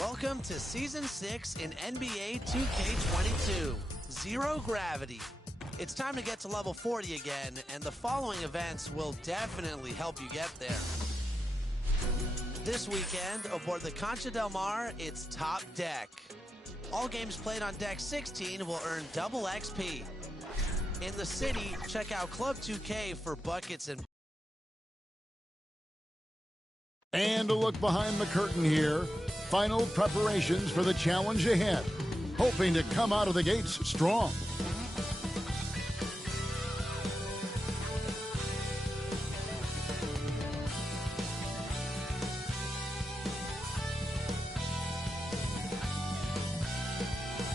Welcome to Season 6 in NBA 2K22, Zero Gravity. It's time to get to level 40 again, and the following events will definitely help you get there. This weekend, aboard the Concha del Mar, it's Top Deck. All games played on Deck 16 will earn double XP. In the city, check out Club 2K for buckets and... And a look behind the curtain here. Final preparations for the challenge ahead. Hoping to come out of the gates strong.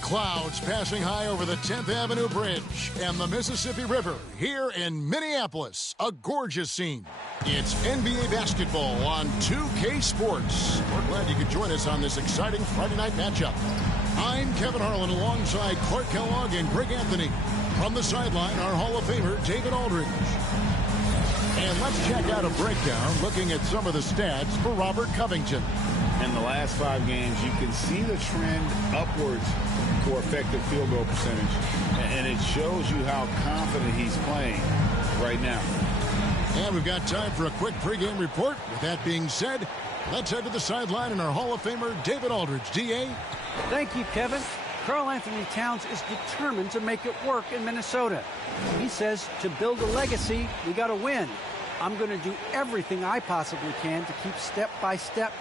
Clouds passing high over the 10th Avenue Bridge and the Mississippi River here in Minneapolis. A gorgeous scene. It's NBA basketball on 2K Sports. We're glad you could join us on this exciting Friday night matchup. I'm Kevin Harlan alongside Clark Kellogg and Greg Anthony. From the sideline, our Hall of Famer, David Aldridge. And let's check out a breakdown looking at some of the stats for Robert Covington. In the last 5 games, you can see the trend upwards for effective field goal percentage. And it shows you how confident he's playing right now. And we've got time for a quick pregame report. With that being said, let's head to the sideline and our Hall of Famer, David Aldridge. D.A.? Thank you, Kevin. Karl Anthony Towns is determined to make it work in Minnesota. He says to build a legacy, we got to win. I'm going to do everything I possibly can to keep step by step,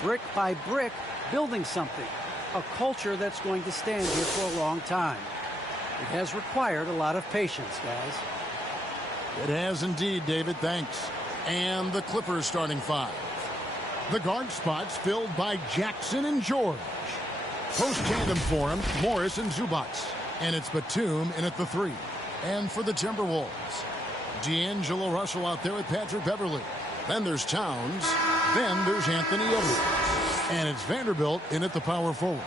brick by brick, building something. A culture that's going to stand here for a long time. It has required a lot of patience, guys. It has indeed, David. Thanks. And the Clippers starting 5. The guard spots filled by Jackson and George. Post tandem for him, Morris and Zubac. And it's Batum in at the 3. And for the Timberwolves, D'Angelo Russell out there with Patrick Beverley. Then there's Towns. Then there's Anthony Edwards. And it's Vanderbilt in at the power forward.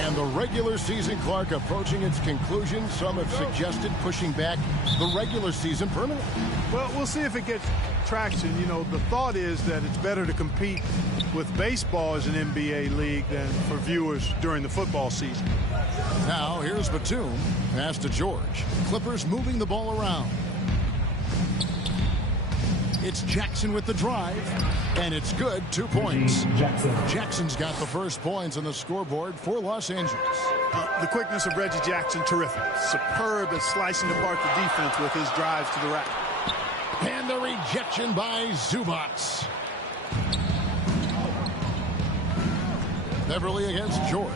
And the regular season, Clark, approaching its conclusion. Some have suggested pushing back the regular season permanently. Well, we'll see if it gets traction. You know, the thought is that it's better to compete with baseball as an NBA league than for viewers during the football season. Now, here's Batum. Pass to George. Clippers moving the ball around. It's Jackson with the drive, and it's good. 2 points. Jackson's got the first points on the scoreboard for Los Angeles. The quickness of Reggie Jackson, terrific. Superb at slicing apart the defense with his drives to the rack. And the rejection by Zubac. Beverly against George.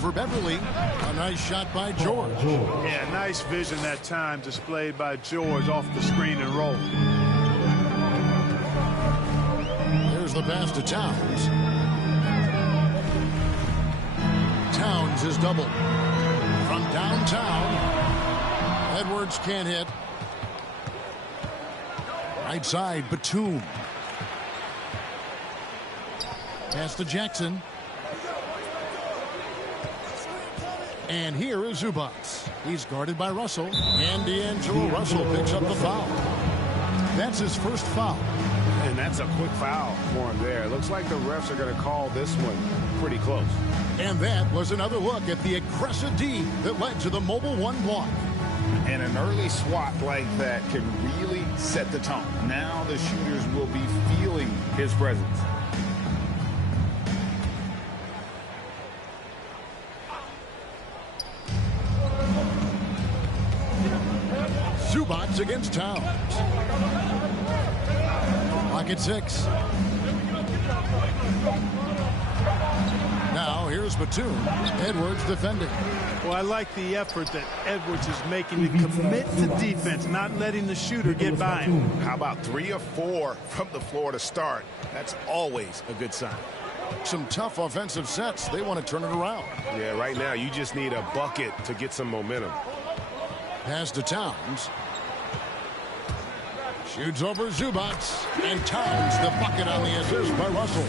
For Beverly, a nice shot by George. Yeah, nice vision that time displayed by George off the screen and roll. There's the pass to Towns. Towns is doubled. From downtown, Edwards can't hit. Right side, Batum. Pass to Jackson. And here is Zubac. He's guarded by Russell. And D'Angelo Russell picks up the foul. That's his first foul. And that's a quick foul for him there. It looks like the refs are going to call this one pretty close. And that was another look at the aggressive D that led to the Mobile 1 block. And an early swat like that can really set the tone. Now the shooters will be feeling his presence. Zubac against Towns. Lock at 6. Now here's Batum. Edwards defending. Well, I like the effort that Edwards is making to commit to defense, not letting the shooter get by him. How about 3 of 4 from the floor to start? That's always a good sign. Some tough offensive sets. They want to turn it around. Yeah, right now you just need a bucket to get some momentum. Pass to Towns. Shoots over Zubac. And Towns the bucket on the assist by Russell.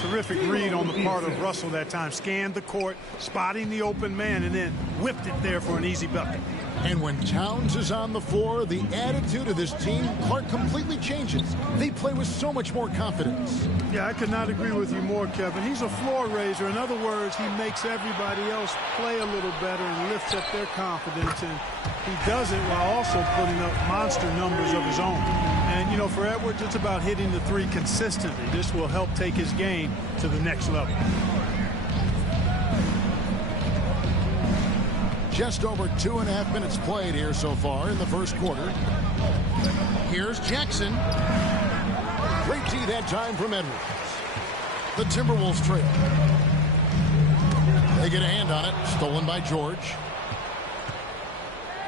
Terrific read on the part of Russell that time. Scanned the court, spotting the open man, and then whipped it there for an easy bucket. And when Towns is on the floor, the attitude of this team, Clark, completely changes. They play with so much more confidence. Yeah, I could not agree with you more, Kevin. He's a floor raiser. In other words, he makes everybody else play a little better and lifts up their confidence. And he does it while also putting up monster numbers of his own. And, you know, for Edwards, it's about hitting the three consistently. This will help take his game to the next level. Just over 2.5 minutes played here so far in the first quarter. Here's Jackson. Great D that time from Edwards. The Timberwolves trail. They get a hand on it. Stolen by George.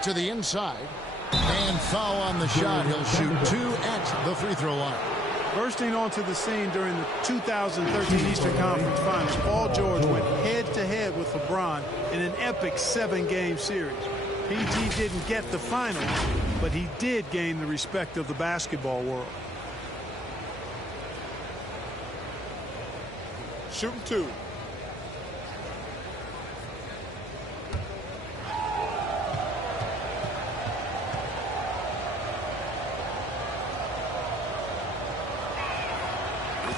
To the inside. And foul on the shot. He'll shoot 2 at the free throw line. Bursting onto the scene during the 2013 Eastern Conference Finals, Paul George went head-to-head with LeBron in an epic 7-game series. PG didn't get the finals, but he did gain the respect of the basketball world. Shooting 2.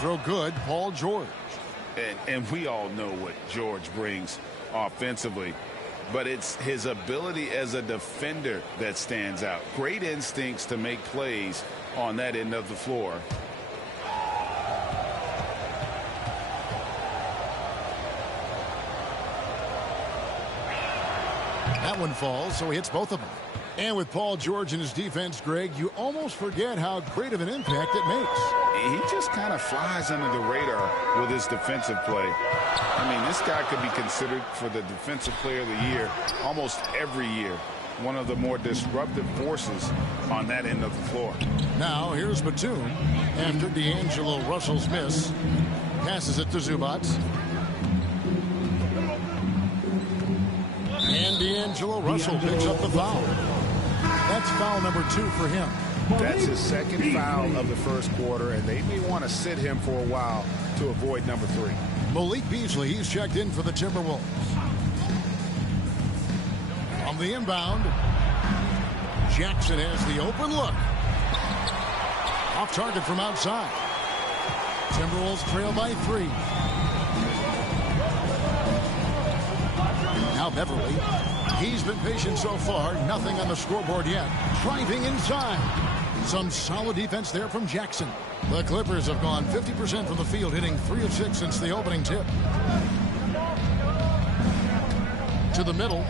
Throw good, Paul George. And we all know what George brings offensively, but it's his ability as a defender that stands out. Great instincts to make plays on that end of the floor. That one falls, so he hits both of them. And with Paul George in his defense, Greg, you almost forget how great of an impact it makes. He just kind of flies under the radar with his defensive play. I mean, this guy could be considered for the Defensive Player of the Year almost every year. One of the more disruptive forces on that end of the floor. Now, here's Batum after D'Angelo Russell's miss. Passes it to Zubac. And D'Angelo Russell picks up the foul. That's foul number 2 for him. That's his second foul of the first quarter, and they may want to sit him for a while to avoid number 3. Malik Beasley, he's checked in for the Timberwolves. On the inbound, Jackson has the open look. Off target from outside. Timberwolves trail by 3. Now Beverly. He's been patient so far. Nothing on the scoreboard yet. Driving inside. Some solid defense there from Jackson. The Clippers have gone 50% from the field, hitting 3 of 6 since the opening tip. To the middle.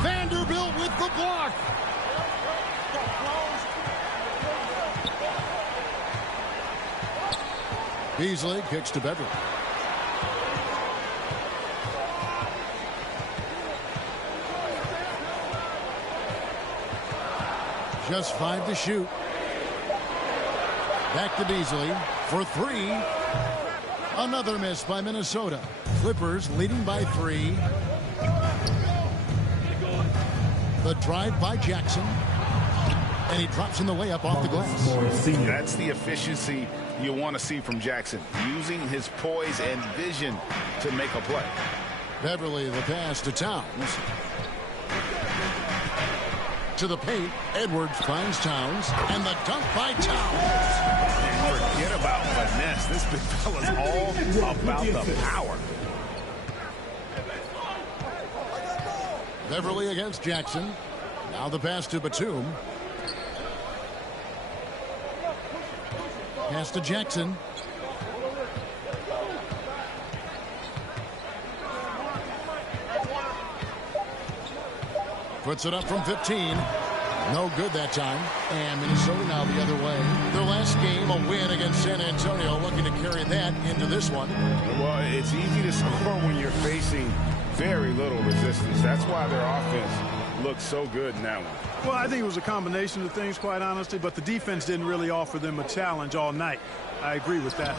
Vanderbilt with the block. Beasley kicks to Beverly. Just 5 to shoot. Back to Beasley for 3. Another miss by Minnesota. Clippers leading by 3. The drive by Jackson. And he drops in the layup off the glass. That's the efficiency you want to see from Jackson. Using his poise and vision to make a play. Beverly the pass to Towns. To the paint, Edwards finds Towns, and the dunk by Towns. And forget about finesse. This big fella's all about the power. Beverly against Jackson. Now the pass to Batum. Pass to Jackson. Puts it up from 15. No good that time. And Minnesota now the other way. Their last game, a win against San Antonio, looking to carry that into this one. Well, it's easy to score when you're facing very little resistance. That's why their offense looks so good in that one. Well, I think it was a combination of things, quite honestly, but the defense didn't really offer them a challenge all night. I agree with that.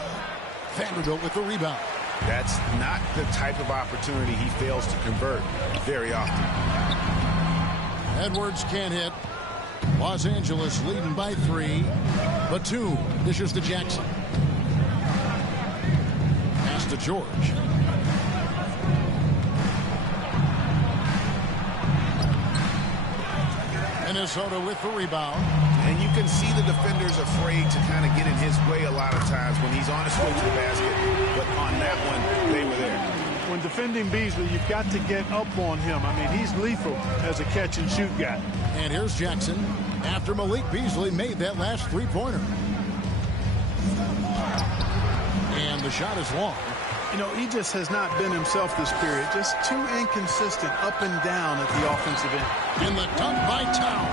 Vanderbilt with the rebound. That's not the type of opportunity he fails to convert very often. Edwards can't hit. Los Angeles leading by 3. Batum dishes to Jackson. Pass to George. Minnesota with the rebound. And you can see the defenders afraid to kind of get in his way a lot of times when he's on his way to the basket. But on that one, they were there. When defending Beasley, you've got to get up on him. I mean, he's lethal as a catch-and-shoot guy. And here's Jackson after Malik Beasley made that last three-pointer. And the shot is long. You know, he just has not been himself this period. Just too inconsistent up and down at the offensive end. And the dunk by Towns.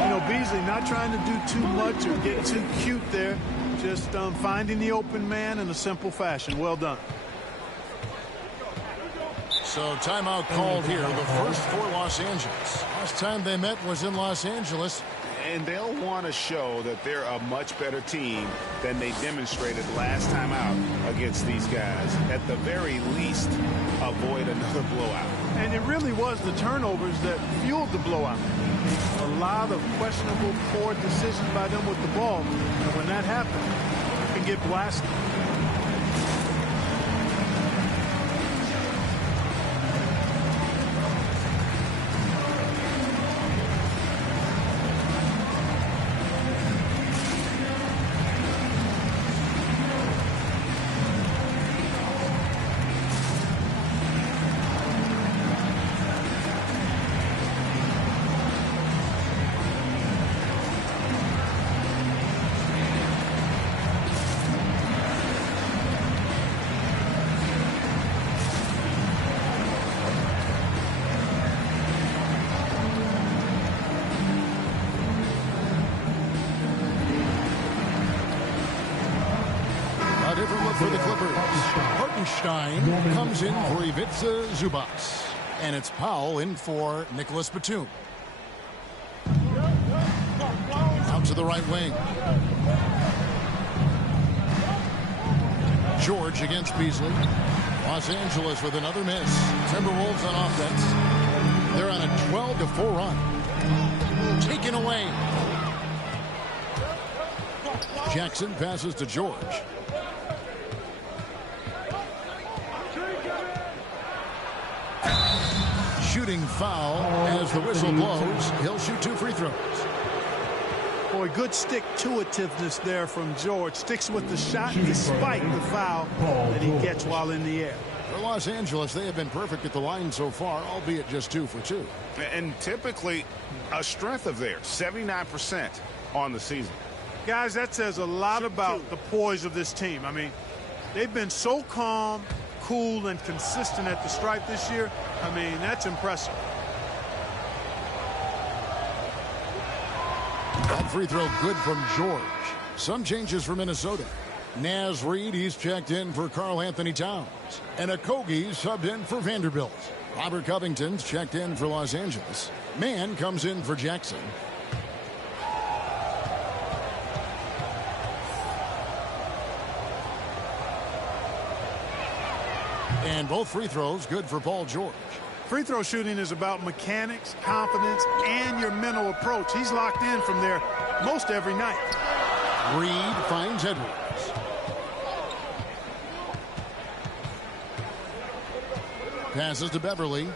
You know, Beasley not trying to do too much or get too cute there. Just finding the open man in a simple fashion. Well done. So timeout called here, the first for Los Angeles. Last time they met was in Los Angeles. And they'll want to show that they're a much better team than they demonstrated last time out against these guys. At the very least, avoid another blowout. And it really was the turnovers that fueled the blowout. A lot of questionable, poor decisions by them with the ball. And when that happens, you can get blasted. For the Clippers, Hartenstein comes in for Ivica Zubac, and it's Powell in for Nicholas Batum. Out to the right wing. George against Beasley. Los Angeles with another miss. Timberwolves on offense. They're on a 12-4 run. Taken away. Jackson passes to George. Shooting foul as the whistle blows. He'll shoot 2 free throws. Boy, good stick-to-itiveness there from George. Sticks with the shot despite the foul that he gets while in the air. For Los Angeles, they have been perfect at the line so far, albeit just 2 for 2. And typically a strength of theirs, 79% on the season. Guys, that says a lot about the poise of this team. I mean, they've been so calm, cool, and consistent at the stripe this year. I mean, that's impressive. That free throw good from George. Some changes for Minnesota. Naz Reid, he's checked in for Karl Anthony Towns. And Okogie subbed in for Vanderbilt. Robert Covington's checked in for Los Angeles. Mann comes in for Jackson. And both free throws good for Paul George. Free throw shooting is about mechanics, confidence, and your mental approach. He's locked in from there most every night. Reed finds Edwards. Passes to Beverly.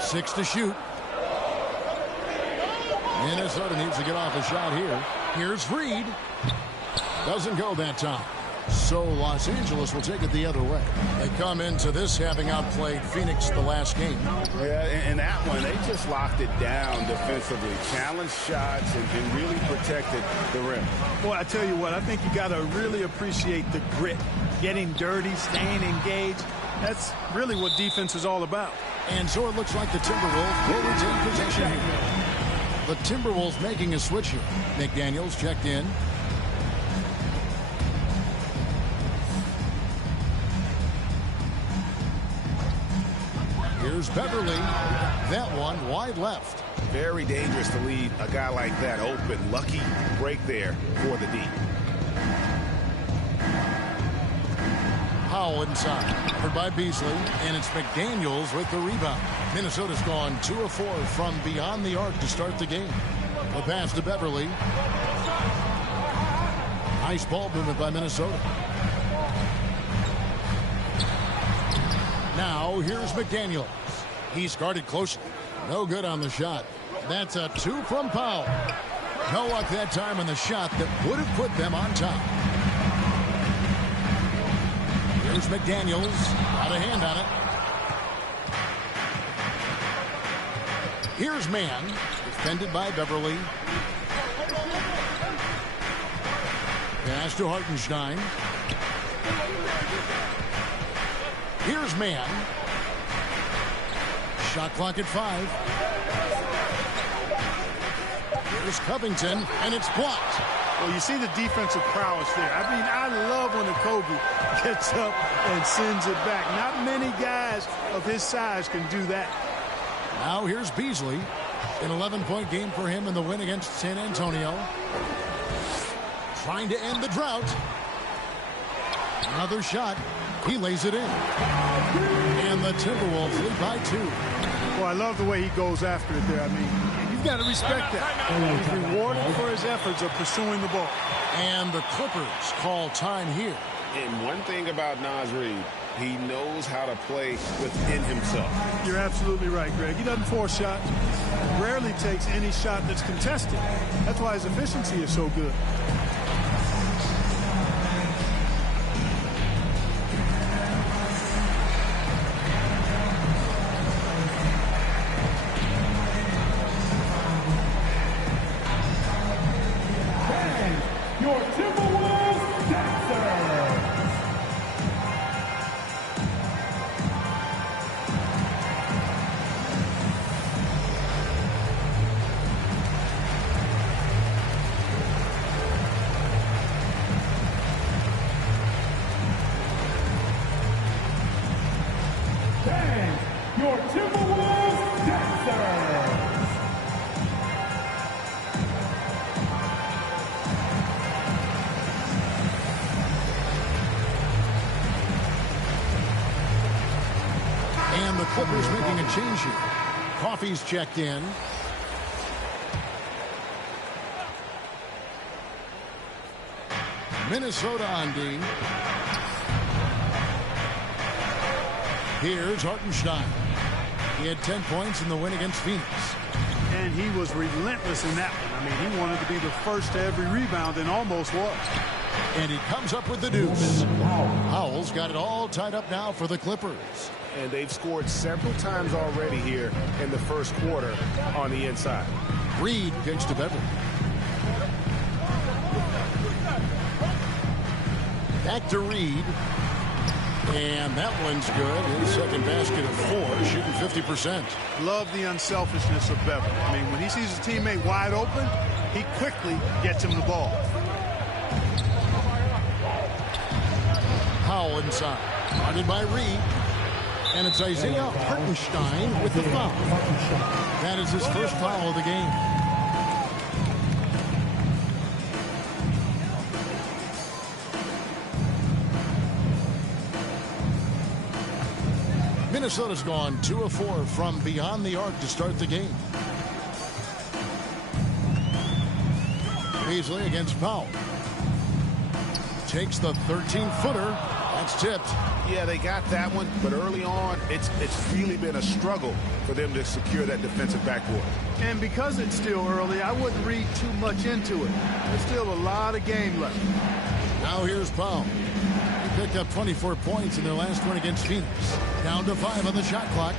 6 to shoot. Minnesota needs to get off a shot here. Here's Reed. Doesn't go that time. So Los Angeles will take it the other way. They come into this having outplayed Phoenix the last game. Yeah, in that one, they just locked it down defensively. Challenged shots and really protected the rim. Boy, I tell you what, I think you got to really appreciate the grit. Getting dirty, staying engaged. That's really what defense is all about. And so it looks like the Timberwolves will retain possession here. The Timberwolves making a switch here. McDaniels checked in. Here's Beverly. That one wide left. Very dangerous to leave a guy like that open. Lucky break there for the D. Powell inside. Covered by Beasley. And it's McDaniels with the rebound. Minnesota's gone 2 of 4 from beyond the arc to start the game. The pass to Beverly. Nice ball movement by Minnesota. Now here's McDaniels. He's guarded closely. No good on the shot. That's a 2 from Powell. No luck that time on the shot that would have put them on top. Here's McDaniels. Got a hand on it. Here's Mann. Defended by Beverly. Pass to Hartenstein. Here's Mann. Shot clock at 5. Here's Covington, and it's blocked. Well, you see the defensive prowess there. I mean, I love when Kobe gets up and sends it back. Not many guys of his size can do that. Now here's Beasley. An 11-point game for him in the win against San Antonio. Trying to end the drought. Another shot. He lays it in. And the Timberwolves lead by 2. Well, I love the way he goes after it there. I mean, you've got to respect that. He's rewarded for his efforts of pursuing the ball. And the Clippers call time here. And one thing about Naz Reid, he knows how to play within himself. You're absolutely right, Greg. He doesn't force shots. Rarely takes any shot that's contested. That's why his efficiency is so good. Your Timberwolves Dancers. Dance, your Timberwolves Dancers. And the Clippers making a change here. Coffey's checked in. Minnesota on D. Here's Hartenstein. He had 10 points in the win against Phoenix. And he was relentless in that one. I mean, he wanted to be the first to every rebound and almost was. And he comes up with the deuce. Howell's got it all tied up now for the Clippers. And they've scored several times already here in the first quarter on the inside. Reed kicks to Beverly. Back to Reed. And that one's good. His second basket of 4, shooting 50%. Love the unselfishness of Beverly. I mean, when he sees his teammate wide open, he quickly gets him the ball. Howell inside. Guarded by Reed. And it's Isaiah Hartenstein with the foul. That is his first foul of the game. Minnesota's gone 2 of 4 from beyond the arc to start the game. Beasley against Powell. Takes the 13-footer. That's tipped. Yeah, they got that one, but early on, it's really been a struggle for them to secure that defensive backboard. And because it's still early, I wouldn't read too much into it. There's still a lot of game left. Now here's Powell. He picked up 24 points in their last one against Phoenix. Down to 5 on the shot clock.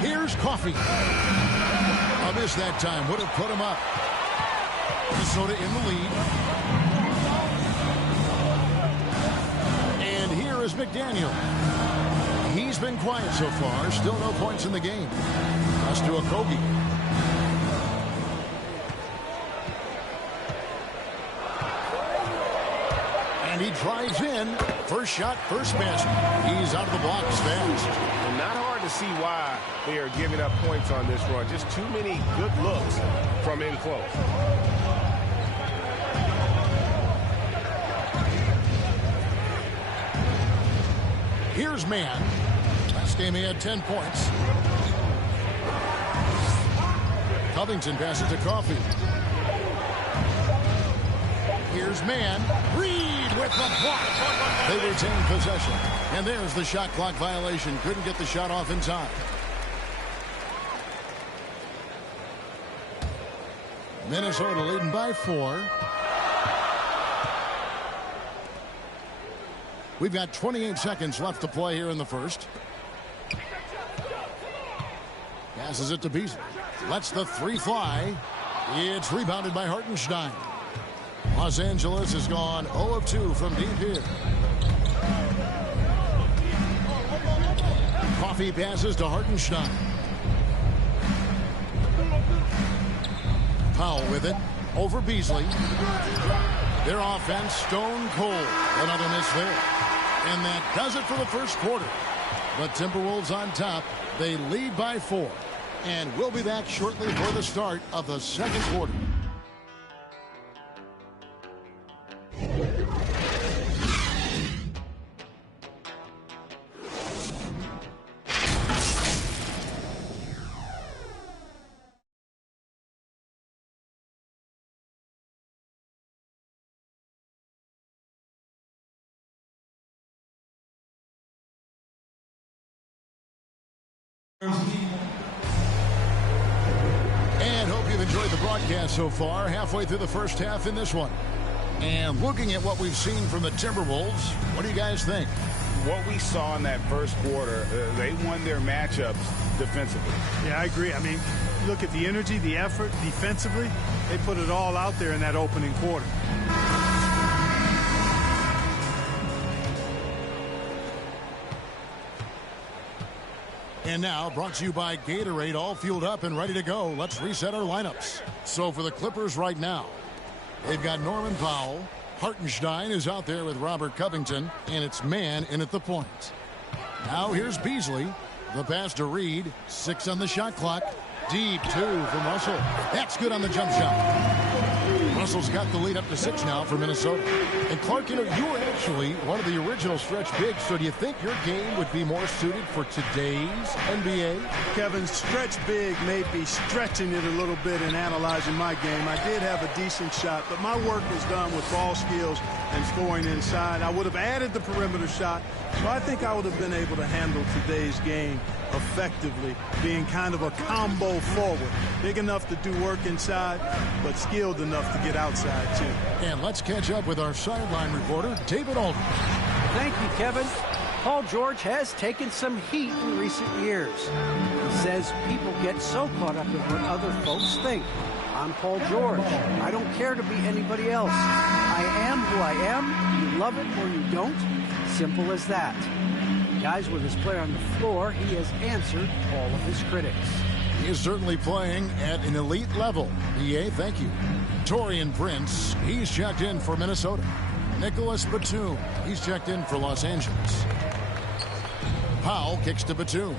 Here's Coffey. A miss that time would have put him up. Minnesota in the lead. And here is McDaniel. He's been quiet so far. Still no points in the game. Pass to Okogie. And he drives in. First shot, first basket. He's out of the blocks fast. And not hard to see why they are giving up points on this run. Just too many good looks from in close. Here's Mann. Last game he had 10 points. Covington passes to Coffey. Here's Mann. Reed with the block. They retain possession. And there's the shot clock violation. Couldn't get the shot off in time. Minnesota leading by 4. We've got 28 seconds left to play here in the first. Passes it to Beasley. Lets the 3 fly. It's rebounded by Hartenstein. Los Angeles has gone 0 of 2 from deep here. Coffee passes to Hartenstein. Powell with it. Over Beasley. Their offense stone cold. Another miss there. And that does it for the first quarter. The Timberwolves on top. They lead by 4. And we'll be back shortly for the start of the second quarter. And hope you've enjoyed the broadcast so far. Halfway through the first half in this one. And looking at what we've seen from the Timberwolves, what do you guys think? What we saw in that first quarter, they won their matchups defensively. Yeah, I agree. I mean, look at the energy, the effort defensively. They put it all out there in that opening quarter. And now, brought to you by Gatorade, all fueled up and ready to go. Let's reset our lineups. So for the Clippers right now, they've got Norman Powell. Hartenstein is out there with Robert Covington, and it's man in at the point. Now here's Beasley. The pass to Reed. 6 on the shot clock. Deep 2 from Russell. That's good on the jump shot. Russell's got the lead up to 6 now for Minnesota. And Clark, you know, you were actually one of the original stretch bigs, so do you think your game would be more suited for today's NBA? Kevin, stretch big may be stretching it a little bit in analyzing my game. I did have a decent shot, but my work was done with ball skills and scoring inside. I would have added the perimeter shot, so I think I would have been able to handle today's game effectively, being kind of a combo forward. Big enough to do work inside, but skilled enough to get outside, too. And let's catch up with our sideline reporter, David Aldridge. Thank you, Kevin. Paul George has taken some heat in recent years. He says people get so caught up in what other folks think. I'm Paul George. I don't care to be anybody else. I am who I am. You love it or you don't. Simple as that. Guys, with his play on the floor, he has answered all of his critics. He is certainly playing at an elite level. EA, thank you. Taurean Prince, he's checked in for Minnesota. Nicholas Batum, he's checked in for Los Angeles. Powell kicks to Batum.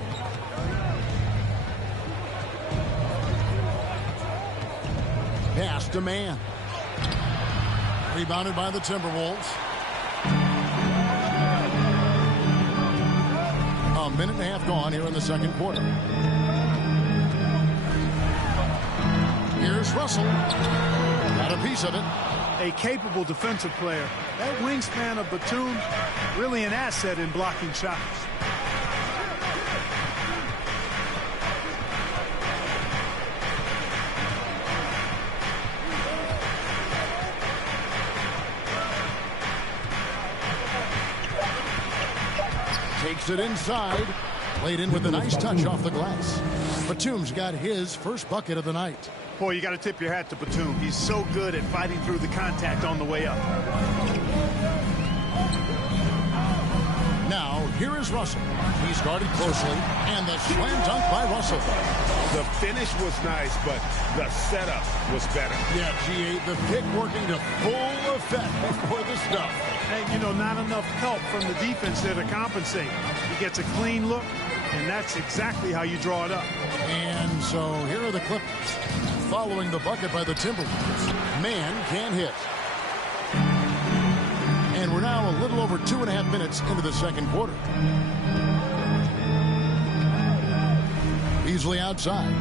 Pass to Man. Rebounded by the Timberwolves. A minute and a half gone here in the second quarter. Here's Russell. Got a piece of it. A capable defensive player. That wingspan of Batum, really an asset in blocking shots. Takes it inside. Played in with a nice touch off the glass. Batum's got his first bucket of the night. Boy, you got to tip your hat to Batum. He's so good at fighting through the contact on the way up. Now, here is Russell. He's guarded closely, and the slam dunk by Russell. The finish was nice, but the setup was better. Yeah, G8, the pick working to full effect before the stuff. And, you know, not enough help from the defense there to compensate. He gets a clean look, and that's exactly how you draw it up. And so here are the Clippers. Following the bucket by the Timberwolves. Man can hit. And we're now a little over 2.5 minutes into the second quarter. Beasley outside.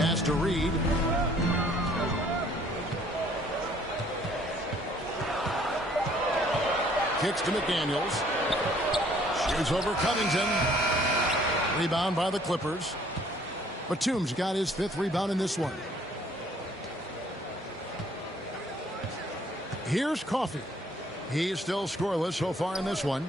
Pass to Reed. kicks to McDaniels. Shoots over Covington. Rebound by the Clippers. Batum's got his 5th rebound in this one. Here's Coffey. He's still scoreless so far in this one.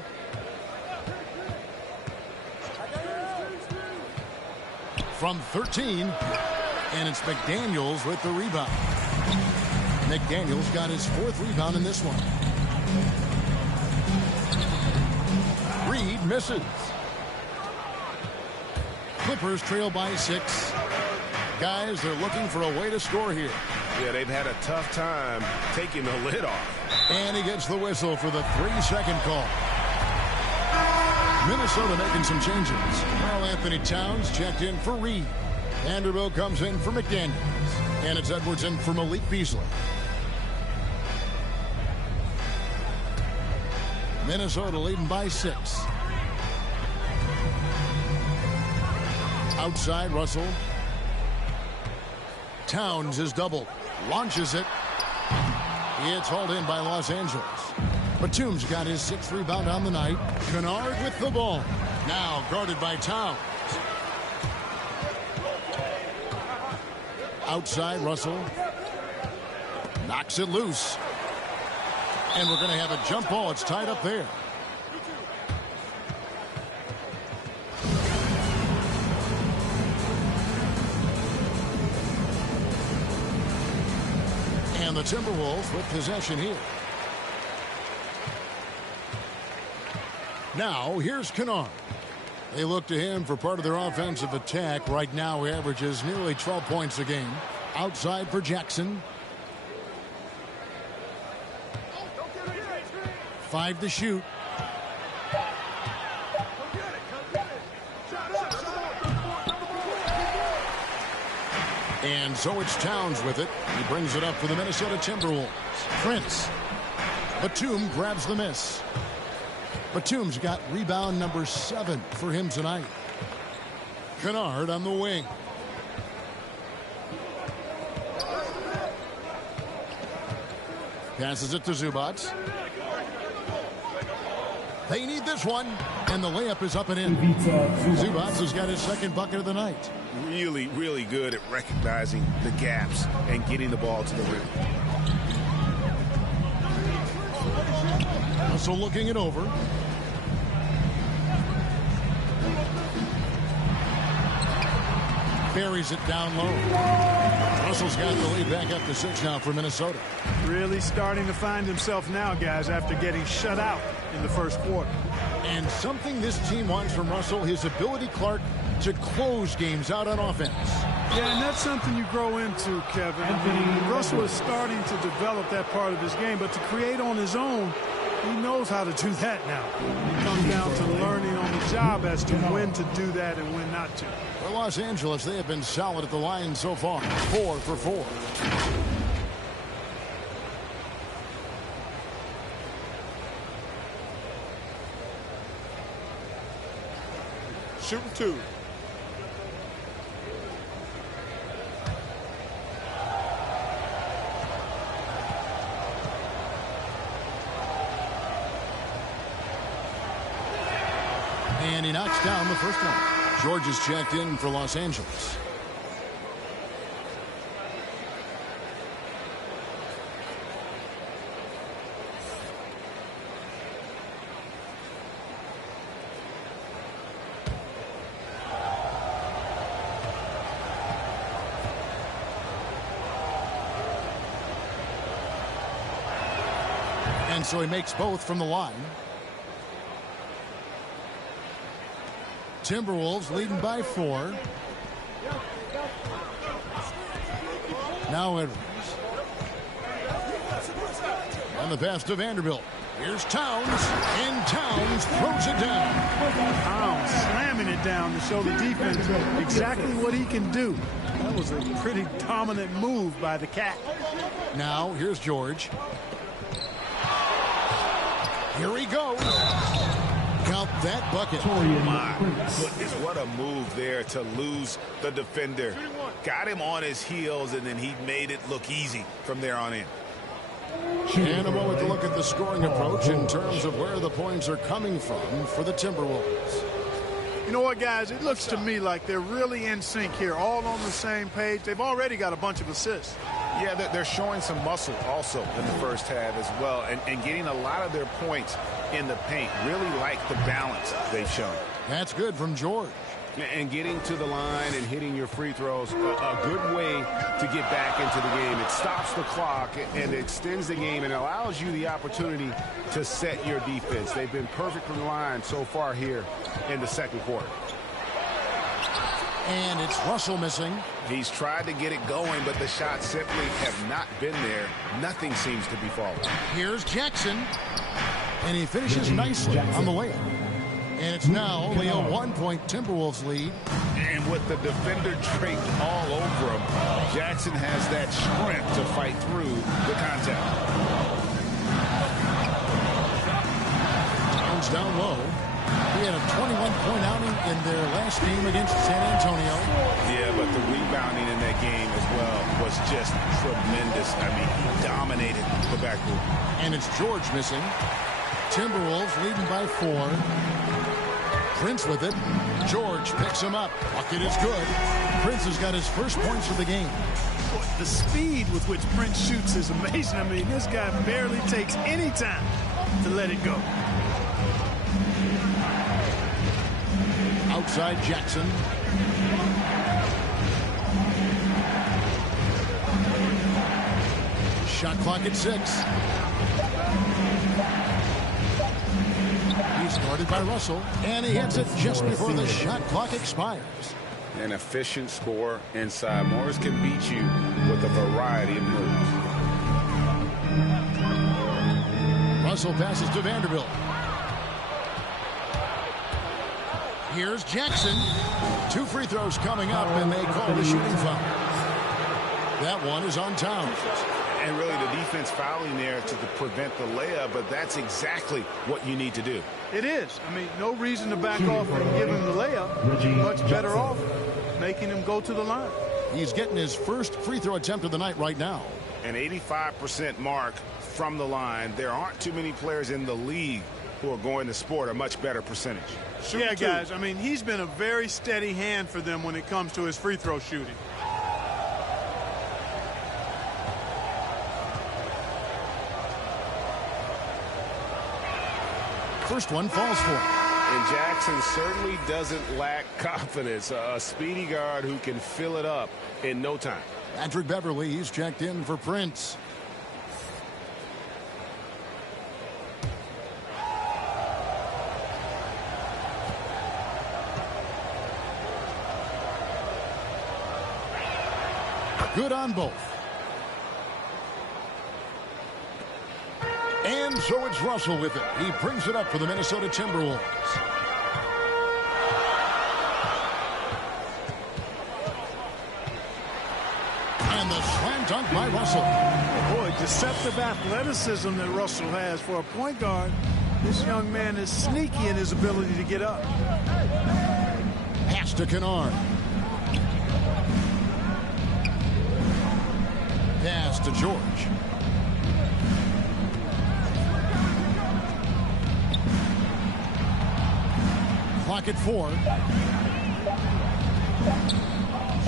From 13, and it's McDaniels with the rebound. McDaniels got his 4th rebound in this one. Reed misses. Clippers trail by 6. Guys, they're looking for a way to score here. Yeah, they've had a tough time taking the lid off. And he gets the whistle for the 3-second call. Minnesota making some changes. Karl Anthony Towns checked in for Reed. Vanderbilt comes in for McDaniels. And it's Edwards in for Malik Beasley. Minnesota leading by 6. Outside, Russell. Towns is doubled. Launches it. It's hauled in by Los Angeles. Batum's got his 6th rebound on the night. Kennard with the ball. Now guarded by Towns. Outside, Russell. Knocks it loose. And we're going to have a jump ball. It's tied up there. And the Timberwolves with possession here. Now, here's Kennard. They look to him for part of their offensive attack. Right now, he averages nearly 12 points a game. Outside for Jackson. 5 to shoot. And so it's Towns with it. He brings it up for the Minnesota Timberwolves. Prince. Batum grabs the miss. Batum's got rebound number 7 for him tonight. Kennard on the wing. Passes it to Zubac. They need this one, and the layup is up and in. Zubac has got his 2nd bucket of the night. Really, really good at recognizing the gaps and getting the ball to the rim. So looking it over. Buries it down low. Russell's got the lead back up to 6 now for Minnesota. Really starting to find himself now, guys, after getting shut out in the first quarter. And something this team wants from Russell, his ability, Clark, to close games out on offense. Yeah, and that's something you grow into, Kevin. I mean, Russell is starting to develop that part of his game, but to create on his own, he knows how to do that now. It comes down to learning on the job as to when to do that and when not to. For Los Angeles, they have been solid at the line so far. 4 for 4. Shooting 2. And he knocks down the first one. George is checked in for Los Angeles. And so he makes both from the line. Timberwolves leading by 4. Now Edwards. And the pass to Vanderbilt. Here's Towns. And Towns throws it down. Towns slamming it down to show the defense exactly what he can do. That was a pretty dominant move by the Cat. Now here's George. Here he goes. Count that bucket. My goodness, what a move there to lose the defender. Got him on his heels, and then he made it look easy from there on in. And a moment to look at the scoring approach in terms of where the points are coming from for the Timberwolves. You know what, guys? It looks to me like they're really in sync here, all on the same page. They've already got a bunch of assists. Yeah, they're showing some muscle also in the first half as well, and getting a lot of their points in the paint. Really like the balance they've shown. That's good from George. And getting to the line and hitting your free throws, a good way to get back into the game. It stops the clock and extends the game and allows you the opportunity to set your defense. They've been perfect from the line so far here in the second quarter. And it's Russell missing. He's tried to get it going, but the shots simply have not been there. Nothing seems to be falling. Here's Jackson. And he finishes nicely on the layup. And it's now only a 1-point Timberwolves lead. And with the defender draped all over him, Jackson has that strength to fight through the contact. Towns down low. He had a 21-point outing in their last game against San Antonio. Yeah, but the rebounding in that game as well was just tremendous. I mean, he dominated the backcourt. And it's George missing. Timberwolves leading by 4. Prince with it. George picks him up. Bucket is good. Prince has got his first points of the game. The speed with which Prince shoots is amazing. I mean, this guy barely takes any time to let it go. Outside Jackson. Shot clock at 6. He's guarded by Russell, and he hits it just before the shot clock expires. An efficient score inside. Morris can beat you with a variety of moves. Russell passes to Vanderbilt. Here's Jackson. 2 free throws coming up, and they call the shooting foul. That one is on Towns. And really the defense fouling there to prevent the layup, but that's exactly what you need to do. It is. I mean, no reason to back off and give him the layup. Much better off making him go to the line. He's getting his first free throw attempt of the night right now. An 85% mark from the line. There aren't too many players in the league who are going to sport a much better percentage. Yeah, guys, I mean, he's been a very steady hand for them when it comes to his free throw shooting. First one falls for him. And Jackson certainly doesn't lack confidence. A speedy guard who can fill it up in no time. Patrick Beverly, he's checked in for Prince. Good on both. And so it's Russell with it. He brings it up for the Minnesota Timberwolves. And the slam dunk by Russell. Boy, deceptive athleticism that Russell has for a point guard. This young man is sneaky in his ability to get up. Pass to Kennard. Pass to George. Clock at 4.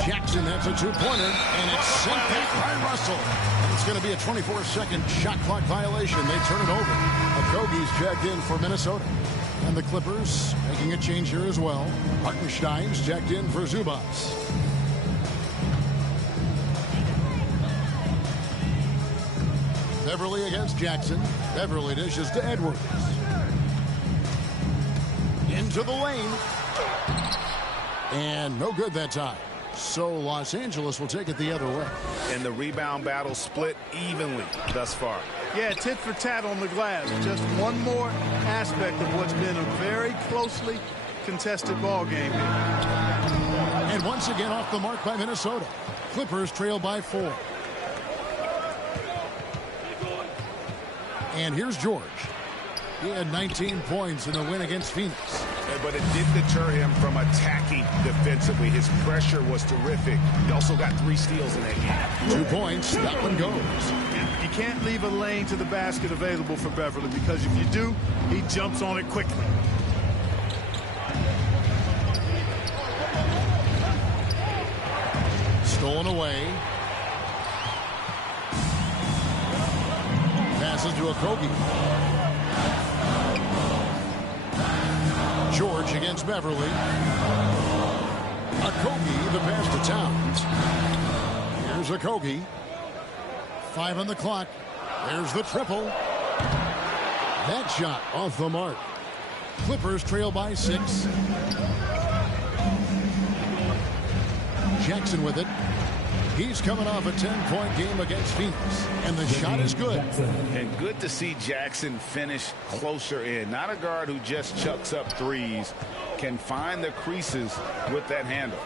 Jackson, that's a 2-pointer, and it's sent back by Russell. And it's going to be a 24-second shot clock violation. They turn it over. Okogie's checked in for Minnesota. And the Clippers making a change here as well. Hartenstein's checked in for Zubas. Beverly against Jackson. Beverly dishes to Edwards. Into the lane. And no good that time. So Los Angeles will take it the other way. And the rebound battle split evenly thus far. Yeah, tit for tat on the glass. Just one more aspect of what's been a very closely contested ball game here. And once again off the mark by Minnesota. Clippers trail by 4. And here's George. He had 19 points in the win against Phoenix. But it did deter him from attacking defensively. His pressure was terrific. He also got 3 steals in that game. 2 points. That one goes. You can't leave a lane to the basket available for Beverly, because if you do, he jumps on it quickly. Stolen away. Passes to Okogie. George against Beverly. Okogie, the pass to Towns. Here's Okogie. 5 on the clock. There's the triple. That shot off the mark. Clippers trail by 6. Jackson with it. He's coming off a 10-point game against Phoenix, and the shot is good. And good to see Jackson finish closer in. Not a guard who just chucks up threes. Can find the creases with that handle.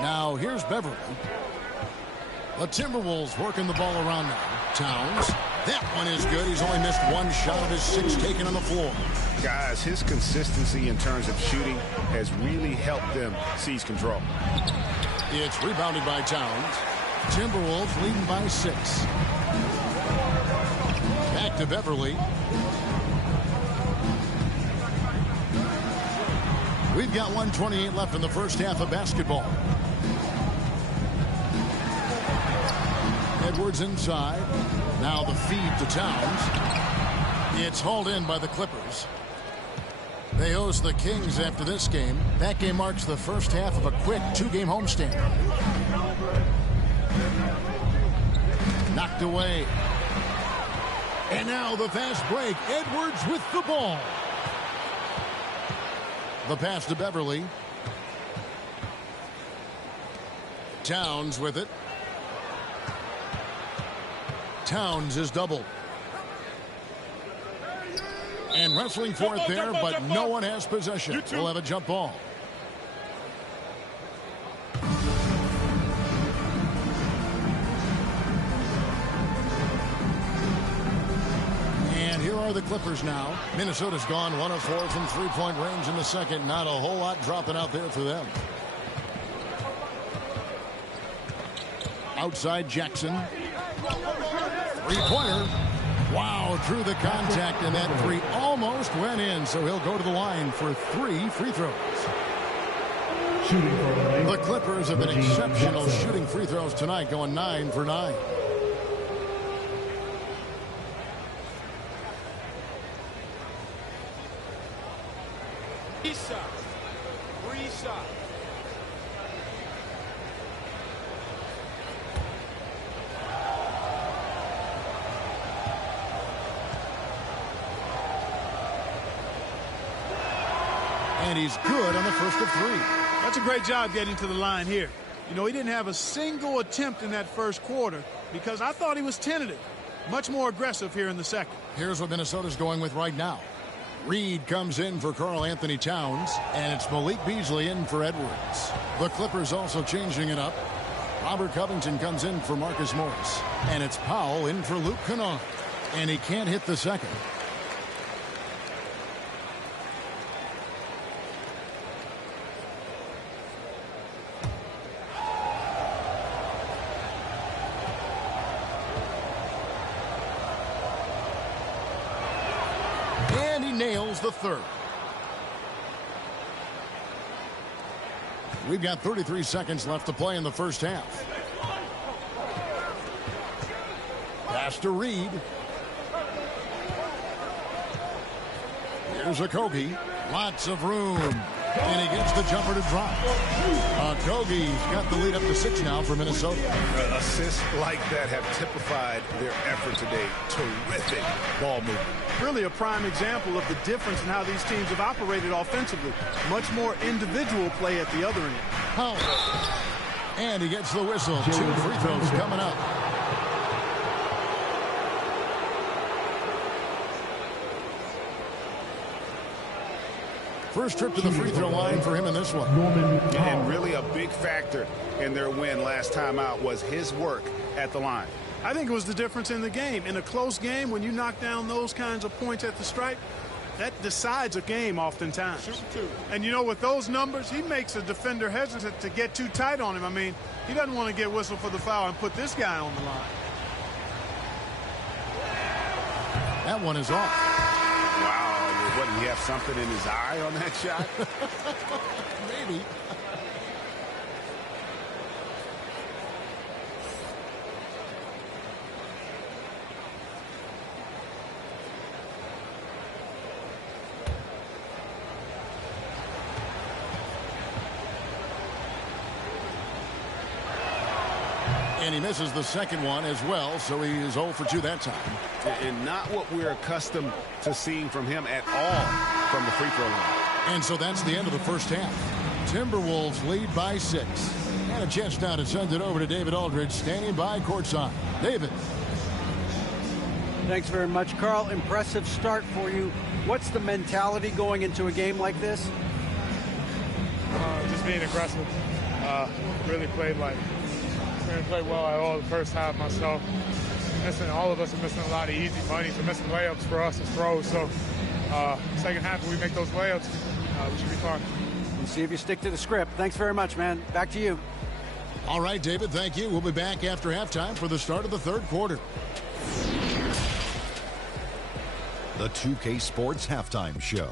Now here's Beverly. The Timberwolves working the ball around now. Towns. That one is good. He's only missed 1 shot of his 6 taken on the floor. Guys, his consistency in terms of shooting has really helped them seize control. It's rebounded by Towns. Timberwolves leading by 6. Back to Beverly. We've got 1:28 left in the first half of basketball. Edwards inside. Now the feed to Towns. It's hauled in by the Clippers. They host the Kings after this game. That game marks the first half of a quick 2-game homestand. Knocked away. And now the fast break. Edwards with the ball. The pass to Beverly. Towns with it. Towns is doubled. And wrestling for it there, but no one has possession. We'll have a jump ball. And here are the Clippers now. Minnesota's gone 1 of 4 from 3-point range in the second. Not a whole lot dropping out there for them. Outside Jackson. 3-pointer. Wow, through the contact, and that 3 almost went in, so he'll go to the line for 3 free throws. The Clippers have been exceptional shooting free throws tonight, going 9 for 9. And he's good on the first of 3. That's a great job getting to the line here. You know, he didn't have a single attempt in that first quarter because I thought he was tentative. Much more aggressive here in the second. Here's what Minnesota's going with right now. Reed comes in for Karl Anthony Towns, and it's Malik Beasley in for Edwards. The Clippers also changing it up. Robert Covington comes in for Marcus Morris, and it's Powell in for Luke Kennard, and he can't hit the second. Nails the third. We've got 33 seconds left to play in the first half. Pass to Reed. Here's Okogie. Lots of room. And he gets the jumper to drop. Okogie's got the lead up to 6 now for Minnesota. Assists like that have typified their effort today. Terrific ball movement. Really a prime example of the difference in how these teams have operated offensively. Much more individual play at the other end. Powell. And he gets the whistle. 2 free throws coming up. First trip to the free throw line for him in this one. And really a big factor in their win last time out was his work at the line. I think it was the difference in the game. In a close game, when you knock down those kinds of points at the stripe, that decides a game oftentimes. And, you know, with those numbers, he makes a defender hesitant to get too tight on him. I mean, he doesn't want to get whistled for the foul and put this guy on the line. That one is off. Wow, what, did he have something in his eye on that shot? Maybe. And he misses the second one as well, so he is 0 for 2 that time. And not what we're accustomed to seeing from him at all from the free throw line. And so that's the end of the first half. Timberwolves lead by 6. And a chance now to send it over to David Aldridge, standing by courtside. David. Thanks very much, Carl. Impressive start for you. What's the mentality going into a game like this? Just being aggressive. Really played well at all the first half myself. All of us are missing a lot of easy bunnies. We're missing layups for us as throws. So second half, if we make those layups, we should be fine. We'll see if you stick to the script. Thanks very much, man. Back to you. All right, David, thank you. We'll be back after halftime for the start of the third quarter. The 2K Sports Halftime Show.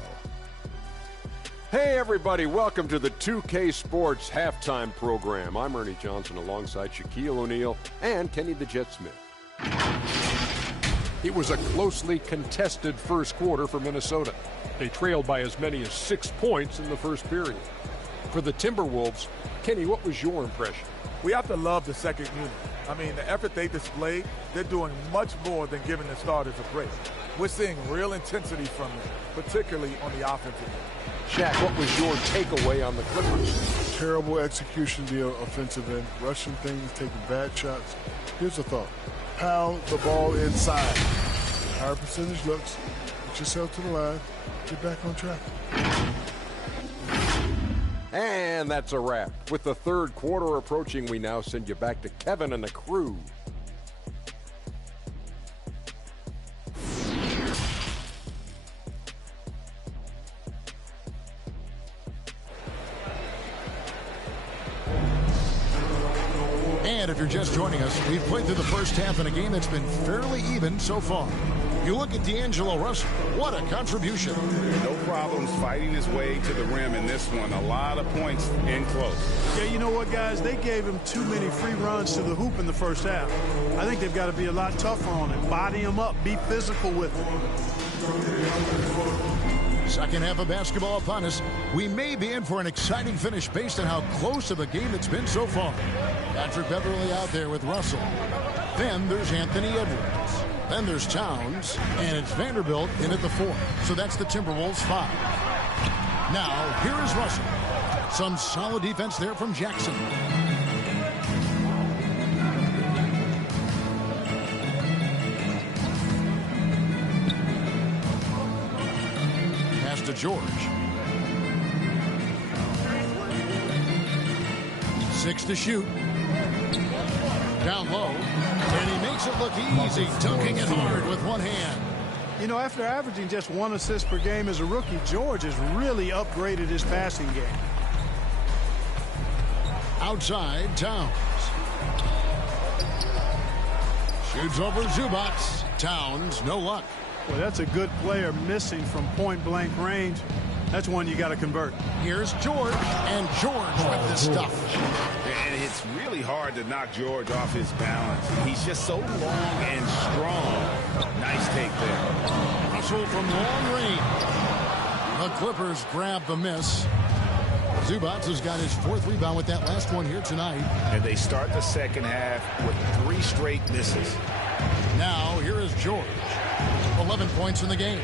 Hey everybody, welcome to the 2K Sports Halftime Program. I'm Ernie Johnson alongside Shaquille O'Neal and Kenny the Jet Smith. It was a closely contested first quarter for Minnesota. They trailed by as many as 6 points in the first period. For the Timberwolves, Kenny, what was your impression? We have to love the second unit. I mean, the effort they displayed, they're doing much more than giving the starters a break. We're seeing real intensity from them, particularly on the offensive end. Shaq, what was your takeaway on the Clippers? Terrible execution deal, offensive end, rushing things, taking bad shots. Here's a thought. Pound the ball inside. Higher percentage looks. Get yourself to the line. Get back on track. And that's a wrap. With the third quarter approaching, we now send you back to Kevin and the crew. And if you're just joining us, we've played through the first half in a game that's been fairly even so far. You look at D'Angelo Russell, what a contribution. No problems fighting his way to the rim in this one. A lot of points in close. Yeah, you know what, guys? They gave him too many free runs to the hoop in the first half. I think they've got to be a lot tougher on him. Body him up. Be physical with him. Second half of basketball upon us. We may be in for an exciting finish based on how close of a game it's been so far. Patrick Beverly out there with Russell. Then there's Anthony Edwards. Then there's Towns. And it's Vanderbilt in at the 4. So that's the Timberwolves 5. Now, here is Russell. Some solid defense there from Jackson. Pass to George. 6 to shoot. Down low. And he makes it look easy, dunking it hard with one hand. You know, after averaging just 1 assist per game as a rookie, George has really upgraded his passing game. Outside, Towns. Shoots over Zubats. Towns, no luck. Well, that's a good player missing from point-blank range. That's one you got to convert. Here's George, and George with the stuff. And it's really hard to knock George off his balance. He's just so long and strong. Nice take there. Russell from long range. The Clippers grab the miss. Zubats has got his 4th rebound with that last one here tonight. And they start the second half with 3 straight misses. Now, here is George. 11 points in the game.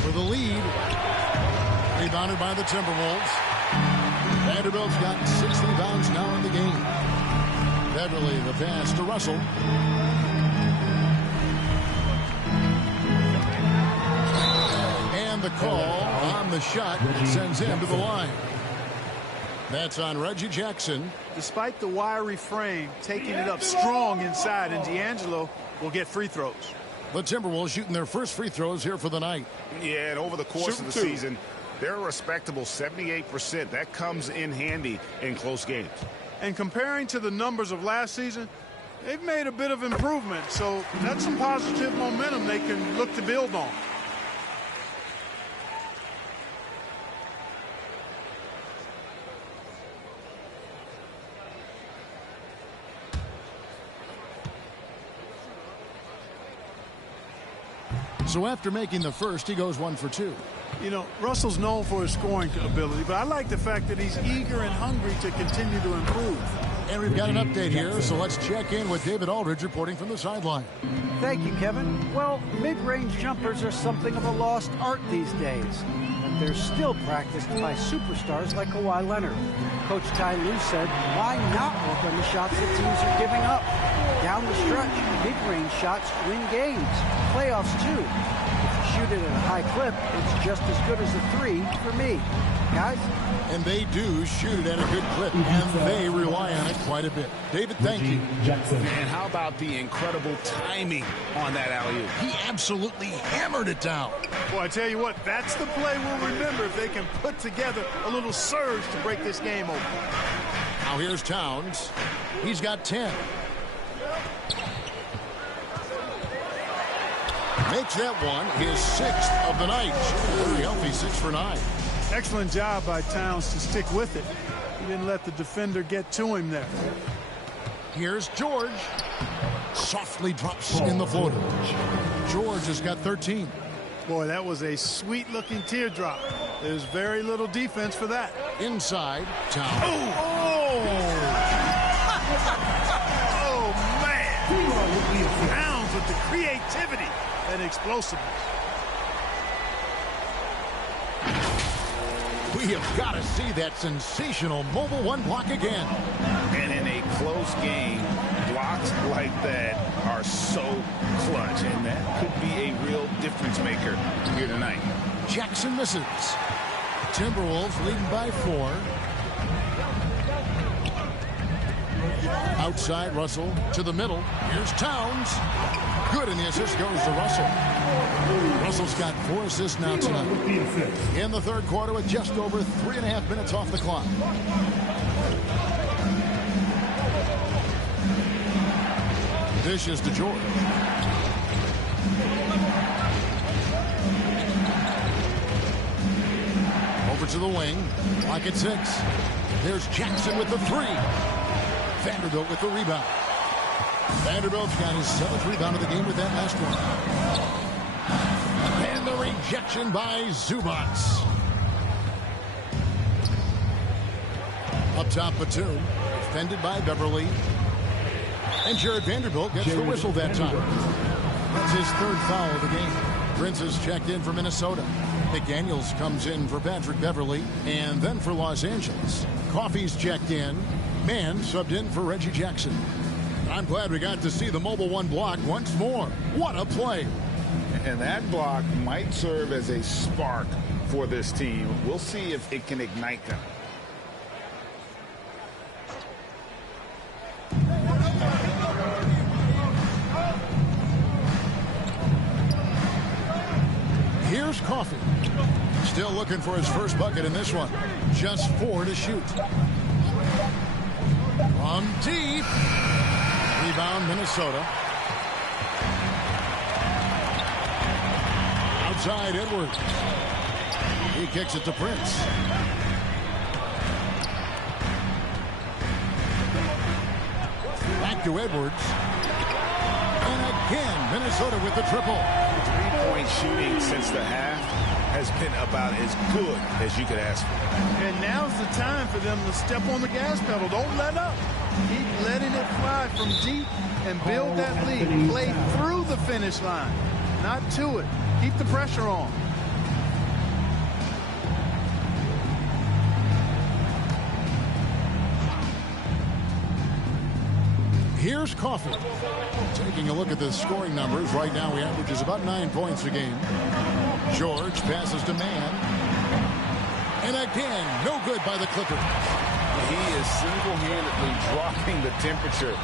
For the lead. Rebounded by the Timberwolves. Vanderbilt's got 6 rebounds now in the game. Beverly, the pass to Russell. And the call on the shot sends him to the line. That's on Reggie Jackson. Despite the wiry frame, taking it up strong inside, and D'Angelo will get free throws. The Timberwolves shooting their first free throws here for the night. Yeah, and over the course of the season, they're a respectable 78%. That comes in handy in close games. And comparing to the numbers of last season, they've made a bit of improvement. So that's some positive momentum they can look to build on. So after making the first, he goes 1 for 2. You know, Russell's known for his scoring ability, but I like the fact that he's eager and hungry to continue to improve. And we've got an update here, so let's check in with David Aldridge reporting from the sideline. Thank you, Kevin. Well, mid-range jumpers are something of a lost art these days, but they're still practiced by superstars like Kawhi Leonard. Coach Ty Lue said, why not work on the shots that teams are giving up? Down the stretch, mid-range shots win games, playoffs too. If you shoot it at a high clip, it's just as good as a three for me. Guys? And they do shoot it at a good clip, and they rely on it quite a bit. David, thank you. And how about the incredible timing on that alley-oop? He absolutely hammered it down. Well, I tell you what, that's the play we'll remember if they can put together a little surge to break this game open. Now here's Towns. He's got 10. Makes that one his 6th of the night. Very healthy, 6 for 9. Excellent job by Towns to stick with it. He didn't let the defender get to him there. Here's George. Softly drops in the floater. George has got 13. Boy, that was a sweet-looking teardrop. There's very little defense for that. Inside, Towns. Oh, man. Towns with the creativity and explosiveness. We have got to see that sensational mobile one block again. And in a close game, blocks like that are so clutch, and that could be a real difference maker here tonight. Jackson misses. Timberwolves leading by 4. Outside, Russell to the middle. Here's Towns. Good, and the assist goes to Russell. Russell's got 4 assists now tonight. In the third quarter with just over 3.5 minutes off the clock. Dishes to George. Over to the wing. Clock at 6. There's Jackson with the 3. Vanderbilt with the rebound. Vanderbilt's got his 7th rebound of the game with that last one. And the rejection by Zubats. Up top, Batum. Defended by Beverly. And Jared Vanderbilt gets the whistle that time. That's his 3rd foul of the game. Prince has checked in for Minnesota. McDaniels comes in for Patrick Beverly. And then for Los Angeles. Coffey's checked in. Mann subbed in for Reggie Jackson. I'm glad we got to see the mobile one block once more. What a play. And that block might serve as a spark for this team. We'll see if it can ignite them. Here's Coffey. Still looking for his first bucket in this one. Just 4 to shoot. From deep. Rebound, Minnesota. Outside, Edwards. He kicks it to Prince. Back to Edwards. And again, Minnesota with the triple. 3-point shooting since the half has been about as good as you could ask for. And now's the time for them to step on the gas pedal. Don't let up. Keep letting it fly from deep and build that lead. Play through the finish line, not to it. Keep the pressure on. Here's Coffey. Taking a look at the scoring numbers. Right now, he averages about 9 points a game. George passes to Mann. And again. No good by the Clippers. He is single-handedly dropping the temperature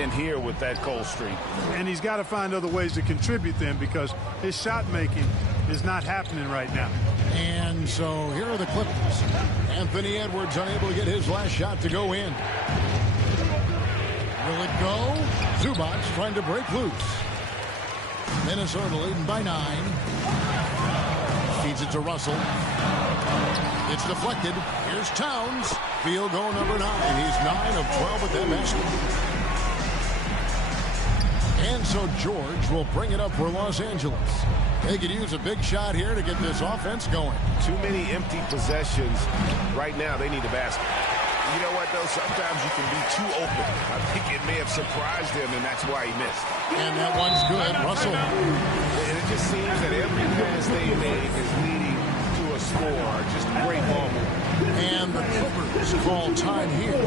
in here with that cold streak. And he's got to find other ways to contribute then, because his shot making is not happening right now. And so here are the Clippers. Anthony Edwards unable to get his last shot to go in. Will it go? Zubac trying to break loose. Minnesota leading by 9. Feeds it to Russell. It's deflected. Here's Towns. Field goal number 9. He's 9 of 12 at that basket. And so George will bring it up for Los Angeles. They could use a big shot here to get this offense going. Too many empty possessions. Right now, they need a basket. You know what, though? Sometimes you can be too open. I think it may have surprised him, and that's why he missed. And that one's good. Russell. And it just seems that every pass they make is leading to a score. Just great ball movement. And the Clippers call time here.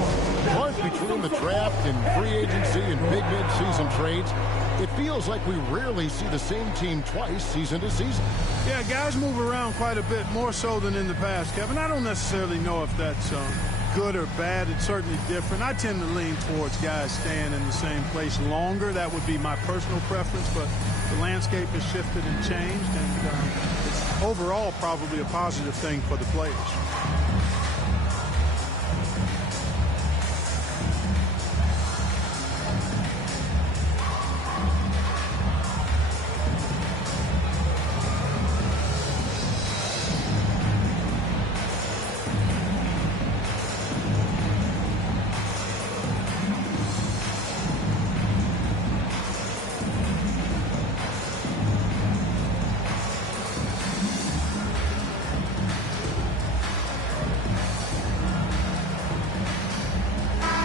But between the draft and free agency and big mid-season trades, it feels like we rarely see the same team twice season to season. Yeah, guys move around quite a bit, more so than in the past, Kevin. I don't necessarily know if that's good or bad. It's certainly different. I tend to lean towards guys staying in the same place longer. That would be my personal preference, but the landscape has shifted and changed, and it's overall probably a positive thing for the players.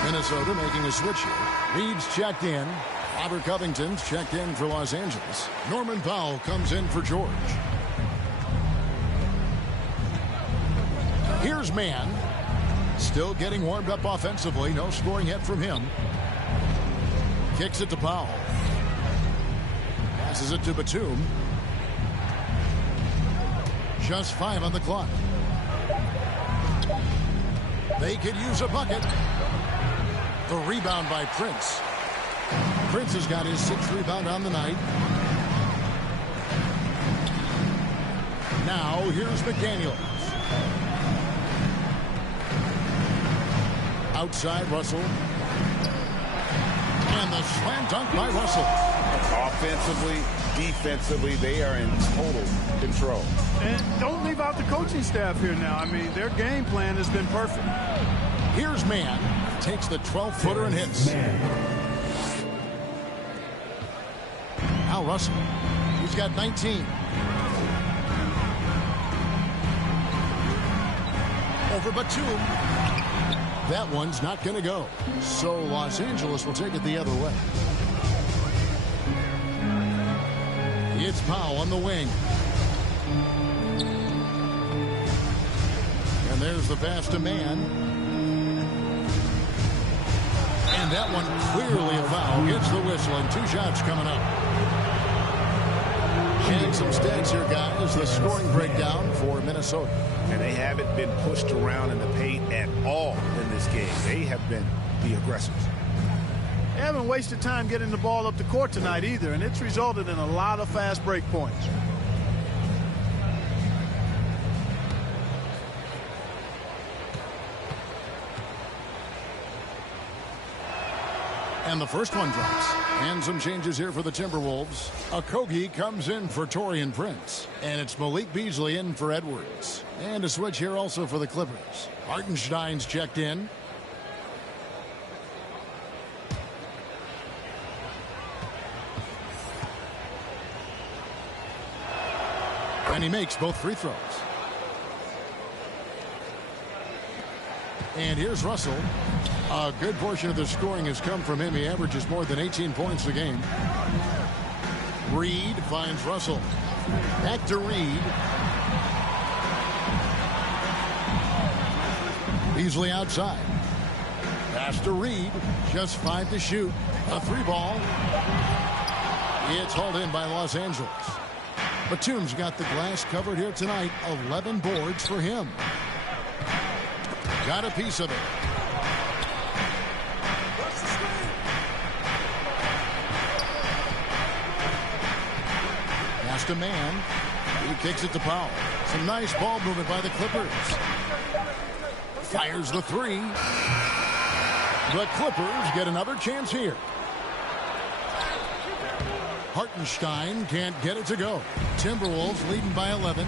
Minnesota making a switch here. Reed's checked in. Robert Covington's checked in for Los Angeles. Norman Powell comes in for George. Here's Mann. Still getting warmed up offensively. No scoring yet from him. Kicks it to Powell. Passes it to Batum. Just 5 on the clock. They could use a bucket. The rebound by Prince. Prince has got his 6th rebound on the night. Now here's McDaniels. Outside Russell. And the slam dunk by Russell. Offensively, defensively, they are in total control. And don't leave out the coaching staff here now. I mean, their game plan has been perfect. Here's Mann. Takes the 12-footer and hits. Now Russell. He's got 19. Over Batum. That one's not going to go. So Los Angeles will take it the other way. It's Powell on the wing. And there's the pass to Mann. And that one clearly a foul. Gets the whistle, and 2 shots coming up. And some stats here, guys. The scoring breakdown for Minnesota. And they haven't been pushed around in the paint at all in this game. They have been the aggressors. They haven't wasted time getting the ball up the court tonight either, and it's resulted in a lot of fast break points. And the first one drops. And some changes here for the Timberwolves. Okogie comes in for Taurean Prince. And it's Malik Beasley in for Edwards. And a switch here also for the Clippers. Hartenstein's checked in. And he makes both free throws. And here's Russell. A good portion of the scoring has come from him. He averages more than 18 points a game. Reed finds Russell. Back to Reed. Beasley outside. Pass to Reed. Just 5 to shoot. A 3-ball. It's hauled in by Los Angeles. Batum's got the glass covered here tonight. 11 boards for him. Got a piece of it. Past a man. He kicks it to Powell. Some nice ball movement by the Clippers. Fires the three. The Clippers get another chance here. Hartenstein can't get it to go. Timberwolves leading by 11.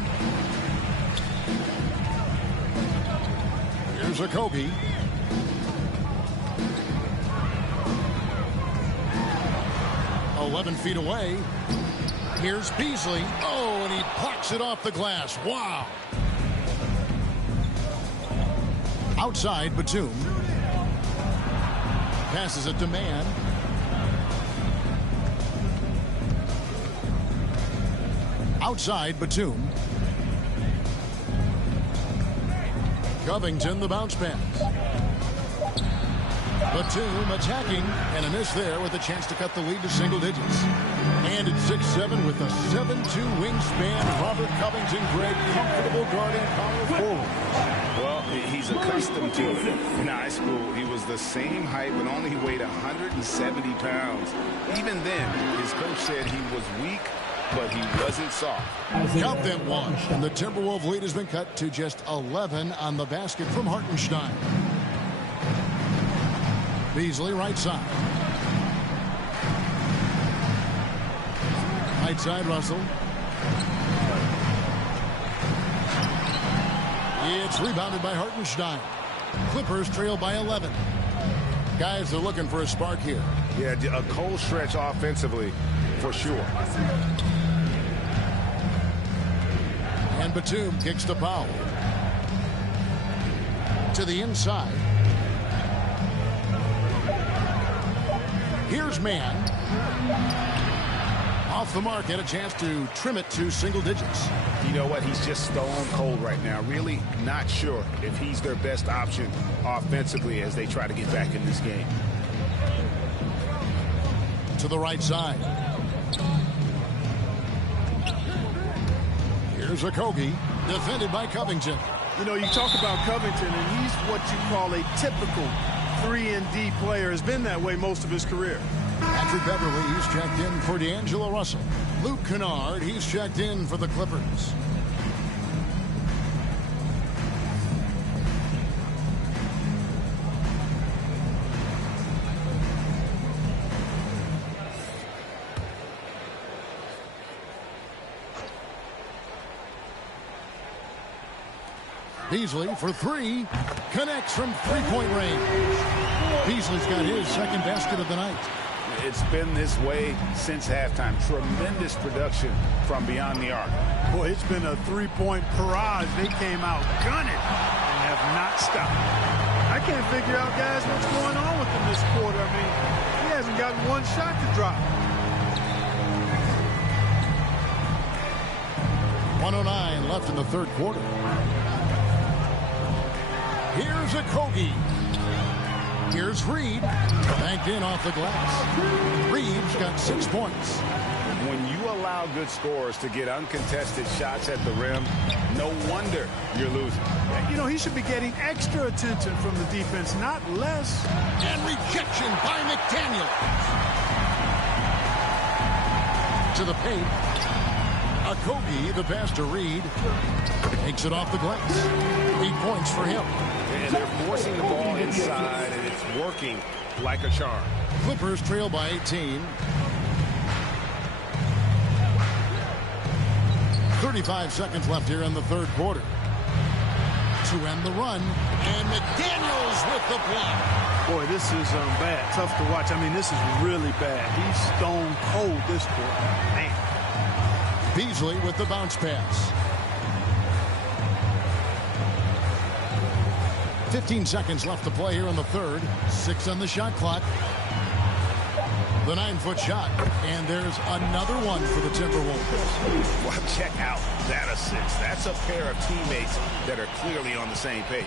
Here's a Kobe. Feet away. Here's Beasley. Oh, and he plucks it off the glass. Wow. Outside, Batum. Passes it to Man. Outside, Batum. Covington, the bounce pass. Batum attacking, and a miss there with a chance to cut the lead to single digits. And it's 6'7" with a 7'2" wingspan. Robert Covington, great, comfortable guarding power forward. Well, he's accustomed to it. In high school, he was the same height, but only weighed 170 pounds. Even then, his coach said he was weak, but he wasn't soft. Count them one, and the Timberwolves lead has been cut to just 11 on the basket from Hartenstein. Beasley right side. Right side, Russell. It's rebounded by Hartenstein. Clippers trail by 11. Guys are looking for a spark here. Yeah, a cold stretch offensively, for sure. And Batum kicks to Powell. To the inside. Here's Man. Off the mark, had a chance to trim it to single digits. You know what? He's just stone cold right now. Really not sure if he's their best option offensively as they try to get back in this game. To the right side. Here's a Kobe, defended by Covington. You know, you talk about Covington, and he's what you call a typical 3-and-D player. Has been that way most of his career. Patrick Beverly, he's checked in for D'Angelo Russell. Luke Kennard, he's checked in for the Clippers. Beasley for three. Connects from three-point range. Beasley's got his second basket of the night. It's been this way since halftime. Tremendous production from beyond the arc. Boy, it's been a three-point barrage. They came out gunning and have not stopped. I can't figure out, guys, what's going on with him this quarter. I mean, he hasn't gotten one shot to drop. 1:09 left in the third quarter. Here's a Kobe. Here's Reed. Banked in off the glass. Reed's got 6 points. When you allow good scorers to get uncontested shots at the rim, no wonder you're losing. You know, he should be getting extra attention from the defense, not less. And rejection by McDaniel. To the paint. A Kobe, the pass to Reed. Takes it off the glass. 8 points for him. And they're forcing the ball inside, and it's working like a charm. Clippers trail by 18. 35 seconds left here in the third quarter. To end the run. And McDaniels with the block. Boy, this is bad. Tough to watch. I mean, this is really bad. He's stone cold this quarter. Man. Beasley with the bounce pass. 15 seconds left to play here in the third. 6 on the shot clock. The 9-foot shot. And there's another one for the Timberwolves. Well, check out that assist. That's a pair of teammates that are clearly on the same page.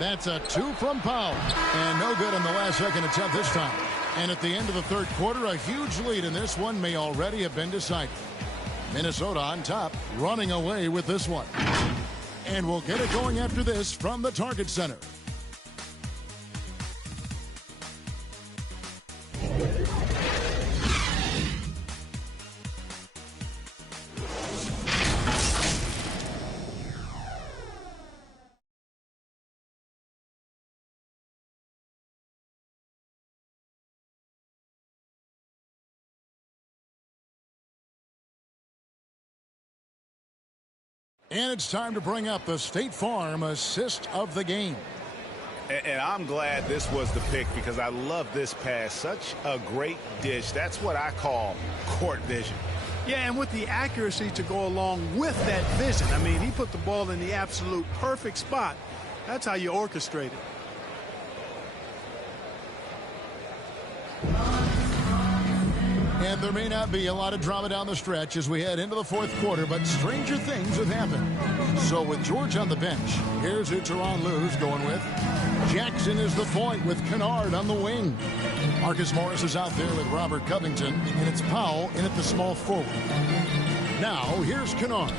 That's a 2 from Powell. And no good on the last second attempt this time. And at the end of the third quarter, a huge lead in this one may already have been decided. Minnesota on top, running away with this one. And we'll get it going after this from the Target Center. And it's time to bring up the State Farm assist of the game. And I'm glad this was the pick because I love this pass. Such a great dish. That's what I call court vision. Yeah, and with the accuracy to go along with that vision. I mean, he put the ball in the absolute perfect spot. That's how you orchestrate it. And there may not be a lot of drama down the stretch as we head into the fourth quarter, but stranger things have happened. So with George on the bench, here's who Teron Lou's going with. Jackson is the point with Kennard on the wing. Marcus Morris is out there with Robert Covington, and it's Powell in at the small forward. Now, here's Kennard.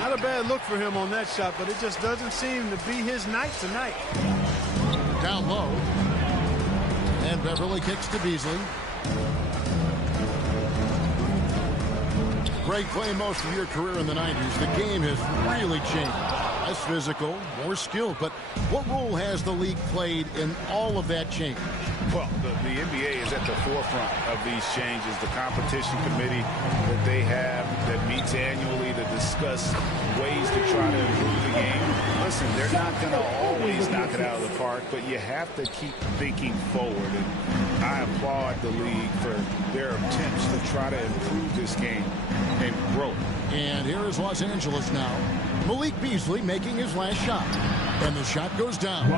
Not a bad look for him on that shot, but it just doesn't seem to be his night tonight. Down low. And Beverly kicks to Beasley. Greg, playing most of your career in the 90s, the game has really changed. Less physical, more skilled. But what role has the league played in all of that change? Well, the NBA is at the forefront of these changes. The competition committee that they have that meets annually to discuss ways to try to improve the game. Listen, they're not going to always knock it out of the park, but you have to keep thinking forward. And I applaud the league for their attempts to try to improve this game and grow. And here is Los Angeles now. Malik Beasley making his last shot. And the shot goes down.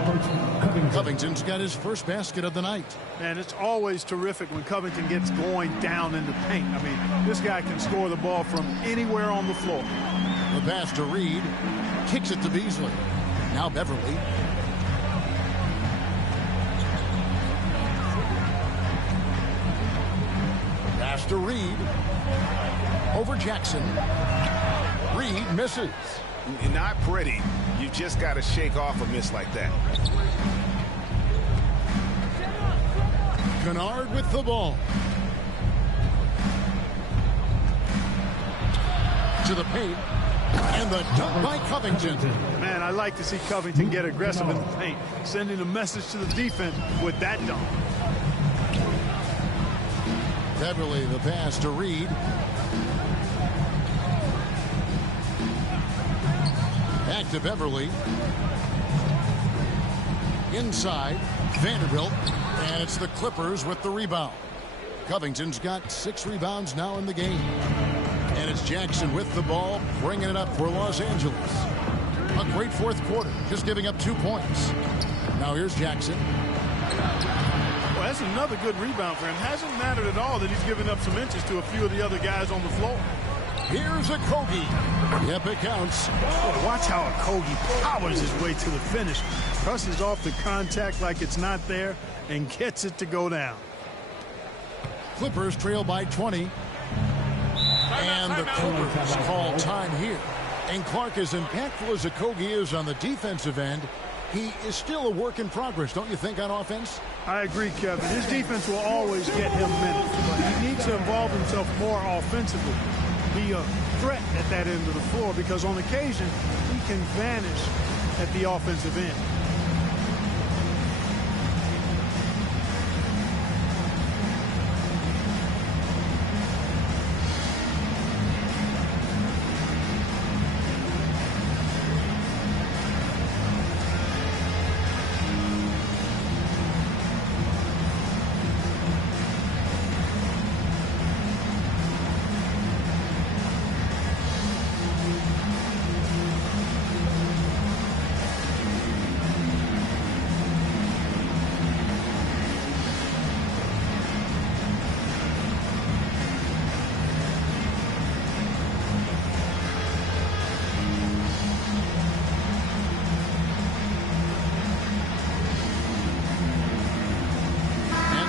Covington's got his first basket of the night. And it's always terrific when Covington gets going down in the paint. I mean, this guy can score the ball from anywhere on the floor. The pass to Reed. Kicks it to Beasley. Now Beverly. Pass to Reed. Over Jackson. Reed misses. Not pretty. You just got to shake off a miss like that. Kennard with the ball. To the paint. And the dunk by Covington. Man, I like to see Covington get aggressive in the paint, sending a message to the defense with that dunk. Beverly, the pass to Reed. Back to Beverly. Inside, Vanderbilt. And it's the Clippers with the rebound. Covington's got 6 rebounds now in the game. And it's Jackson with the ball, bringing it up for Los Angeles. A great fourth quarter, just giving up 2 points. Now here's Jackson. Well, that's another good rebound for him. Hasn't mattered at all that he's given up some inches to a few of the other guys on the floor. Here's a Kogi. Yep, it counts. Oh, watch how a Kogi powers his way to the finish. Crosses off the contact like it's not there and gets it to go down. Clippers trail by 20. And the Clippers call time here. And Clark, as impactful as Okogie is on the defensive end, he is still a work in progress, don't you think, on offense? I agree, Kevin. His defense will always get him minutes, but he needs to involve himself more offensively. Be a threat at that end of the floor because on occasion he can vanish at the offensive end.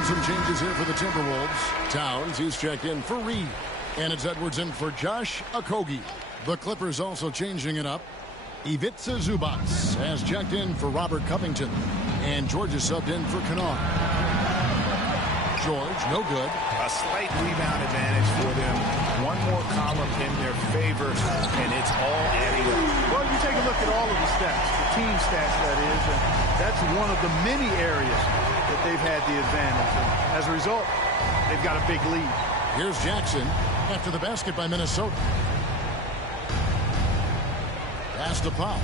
Some changes here for the Timberwolves. Towns, he's checked in for Reed. And it's Edwards in for Josh Okogie. The Clippers also changing it up. Ivica Zubac has checked in for Robert Covington. And George is subbed in for Kennard. George, no good. A slight rebound advantage for them. One more column in their favor, and it's all adding up. Well, you take a look at all of the stats, the team stats, that is, and that's one of the many areas that they've had the advantage. And as a result, they've got a big lead. Here's Jackson after the basket by Minnesota. Pass to Powell.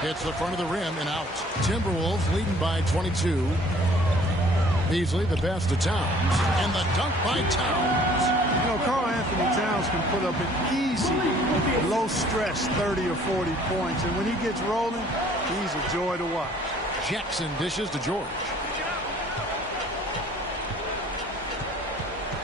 Hits the front of the rim and out. Timberwolves leading by 22. Beasley, the pass to Towns. And the dunk by Towns. You know, Karl Anthony Towns can put up an easy, low-stress 30 or 40 points. And when he gets rolling, he's a joy to watch. Jackson dishes to George.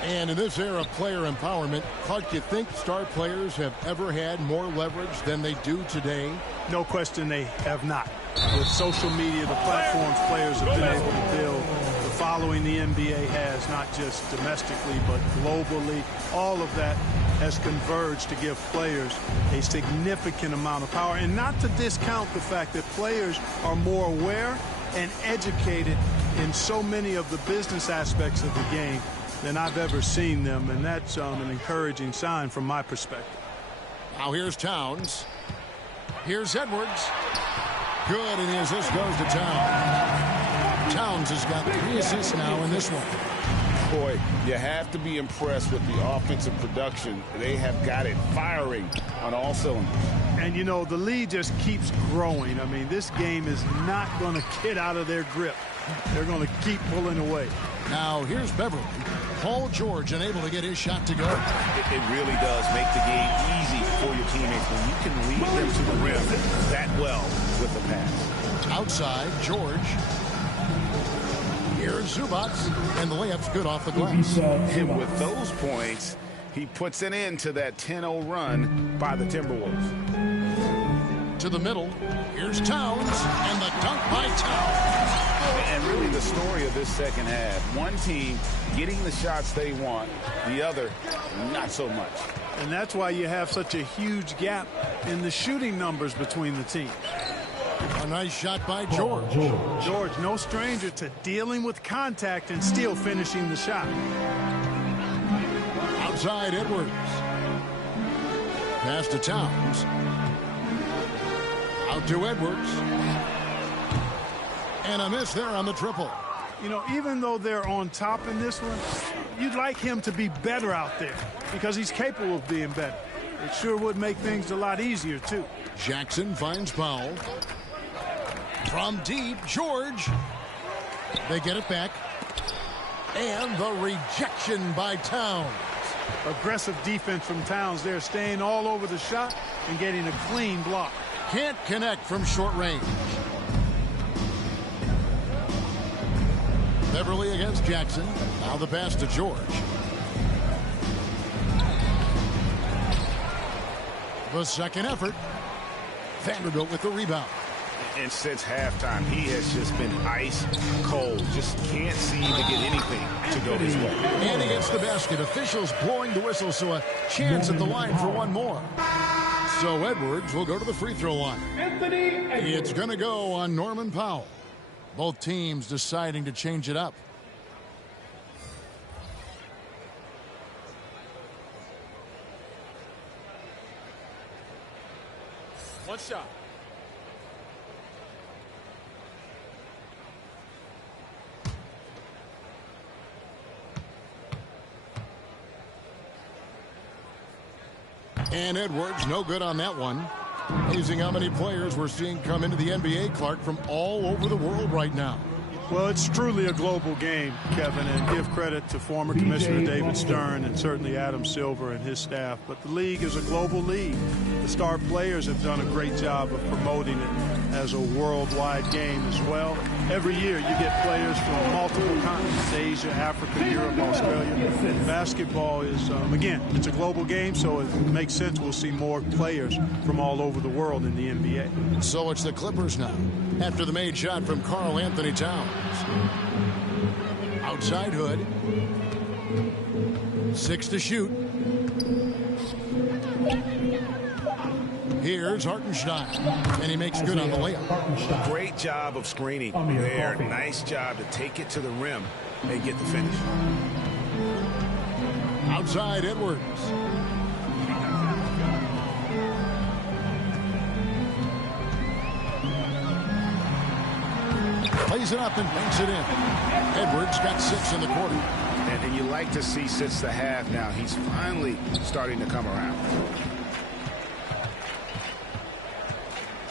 And in this era of player empowerment, Clark, do you think star players have ever had more leverage than they do today? No question they have not. With social media, the platforms players have been able to build, the following the NBA has, not just domestically, but globally, all of that has converged to give players a significant amount of power. And not to discount the fact that players are more aware and educated in so many of the business aspects of the game than I've ever seen them, and that's an encouraging sign from my perspective. Now here's Towns. Here's Edwards. Good, and the assist goes to Towns. Towns has got 3 assists now in this one. Boy, you have to be impressed with the offensive production. They have got it firing on all cylinders. And, you know, the lead just keeps growing. I mean, this game is not going to get out of their grip. They're going to keep pulling away. Now here's Beverly. Paul George unable to get his shot to go. It really does make the game easy for your teammates when you can lead them to the rim that well with the pass. Outside, George. Here's Zubac, and the layup's good off the glass. And with those points, he puts an end to that 10-0 run by the Timberwolves. To the middle. Here's Towns, and the dunk by Towns. And really the story of this second half, one team getting the shots they want, the other not so much. And that's why you have such a huge gap in the shooting numbers between the teams. A nice shot by George. George, no stranger to dealing with contact and still finishing the shot. Outside Edwards. Pass to Towns. Out to Edwards. And a miss there on the triple. You know, even though they're on top in this one, you'd like him to be better out there because he's capable of being better. It sure would make things a lot easier, too. Jackson finds Powell. From deep, George. They get it back. And the rejection by Towns. Aggressive defense from Towns there, staying all over the shot and getting a clean block. Can't connect from short range. Beverly against Jackson. Now the pass to George. The second effort. Vanderbilt with the rebound. And since halftime, he has just been ice cold. Just can't seem to get anything to go his way. And he hits the basket. Officials blowing the whistle, so a chance at the line for one more. So Edwards will go to the free throw line. It's going to go on Norman Powell. Both teams deciding to change it up. One shot. And Edwards, no good on that one. Amazing how many players we're seeing come into the NBA, Clark, from all over the world right now. Well, it's truly a global game, Kevin, and give credit to former Commissioner David Stern and certainly Adam Silver and his staff. But the league is a global league. The star players have done a great job of promoting it as a worldwide game as well. Every year you get players from multiple continents, Asia, Africa, Europe, Australia. Basketball is, again, it's a global game, so it makes sense we'll see more players from all over the world in the NBA. So it's the Clippers now, after the made shot from Karl Anthony Towns. Outside Hood. 6 to shoot. Here's Hartenstein, and he makes good on the layup. Great job of screening there. Nice job to take it to the rim and get the finish. Outside Edwards. Plays it up and banks it in. Edwards got 6 in the quarter. And you like to see since the half now. He's finally starting to come around.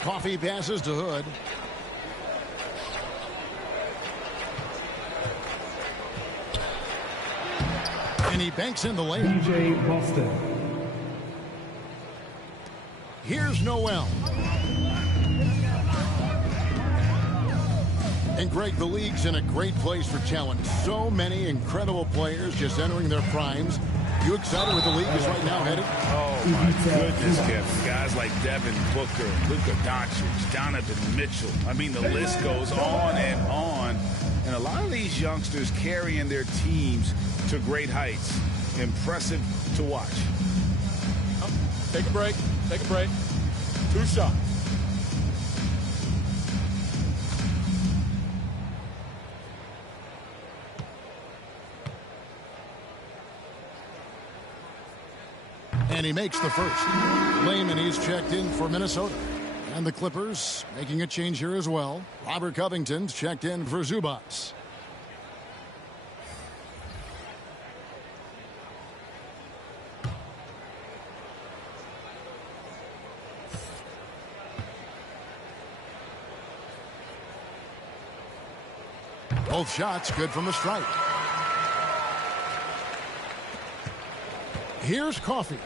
Coffee passes to Hood. And he banks in the layup. DJ Boston. Here's Noel. And Greg, the league's in a great place for talent. So many incredible players just entering their primes. You excited with the league is right now headed? Oh, my goodness, Kevin. Guys like Devin Booker, Luka Doncic, Donovan Mitchell. I mean, the list goes on and on. And a lot of these youngsters carrying their teams to great heights. Impressive to watch. Take a break. Take a break. 2 shots. And he makes the first. Layman, he's checked in for Minnesota. And the Clippers making a change here as well. Robert Covington's checked in for Zubats. Both shots good from the stripe. Here's Coffee.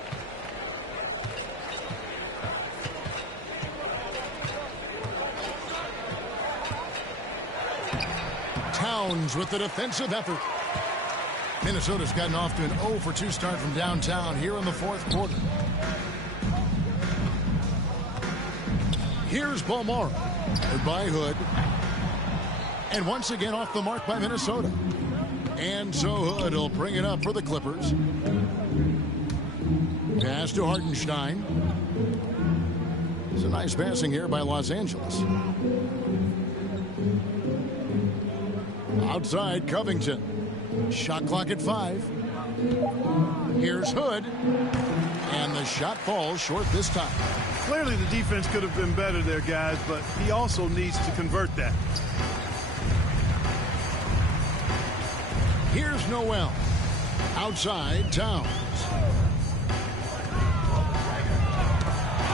Towns with the defensive effort. Minnesota's gotten off to an 0 for 2 start from downtown here in the 4th quarter. Here's Balmora. By Hood. And once again off the mark by Minnesota. And so Hood will bring it up for the Clippers. Pass to Hartenstein. It's a nice passing here by Los Angeles. Outside Covington. Shot clock at 5. Here's Hood. And the shot falls short this time. Clearly the defense could have been better there, guys, but he also needs to convert that. Here's Noel. Outside Towns.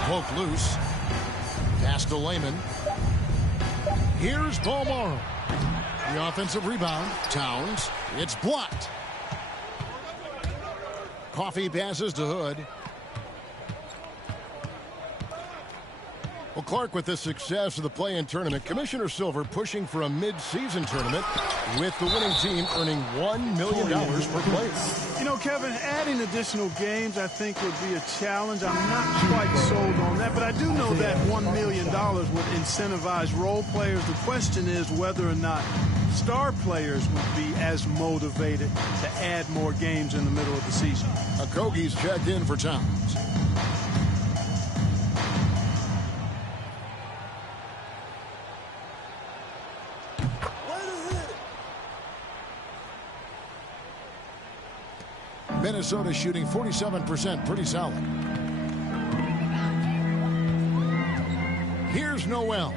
Poke loose. Pass to Layman. Here's Balmora. The offensive rebound. Towns. It's blocked. Coffee passes to Hood. Well, Clark, with the success of the play-in tournament, Commissioner Silver pushing for a mid-season tournament with the winning team earning $1 million per player. You know, Kevin, adding additional games I think would be a challenge. I'm not quite sold on that, but I do know that $1 million would incentivize role players. The question is whether or not star players would be as motivated to add more games in the middle of the season. Okogie's checked in for Towns. Minnesota shooting 47%, pretty solid. Here's Noel.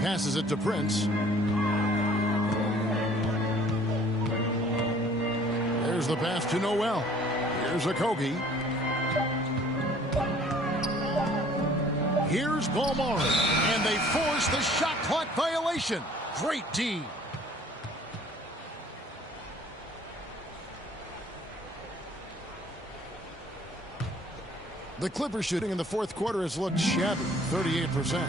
Passes it to Prince. There's the pass to Noel. Here's Okogie. Here's Balmora. And they force the shot clock violation. Great D. The Clippers shooting in the 4th quarter has looked shabby, 38%.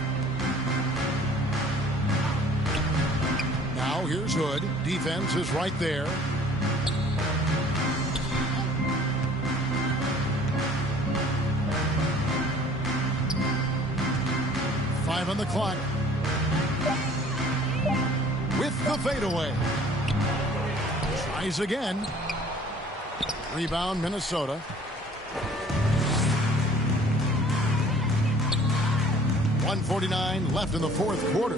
Now here's Hood. Defense is right there. Five on the clock. With with the fadeaway. Tries again. Rebound, Minnesota. .149 left in the fourth quarter.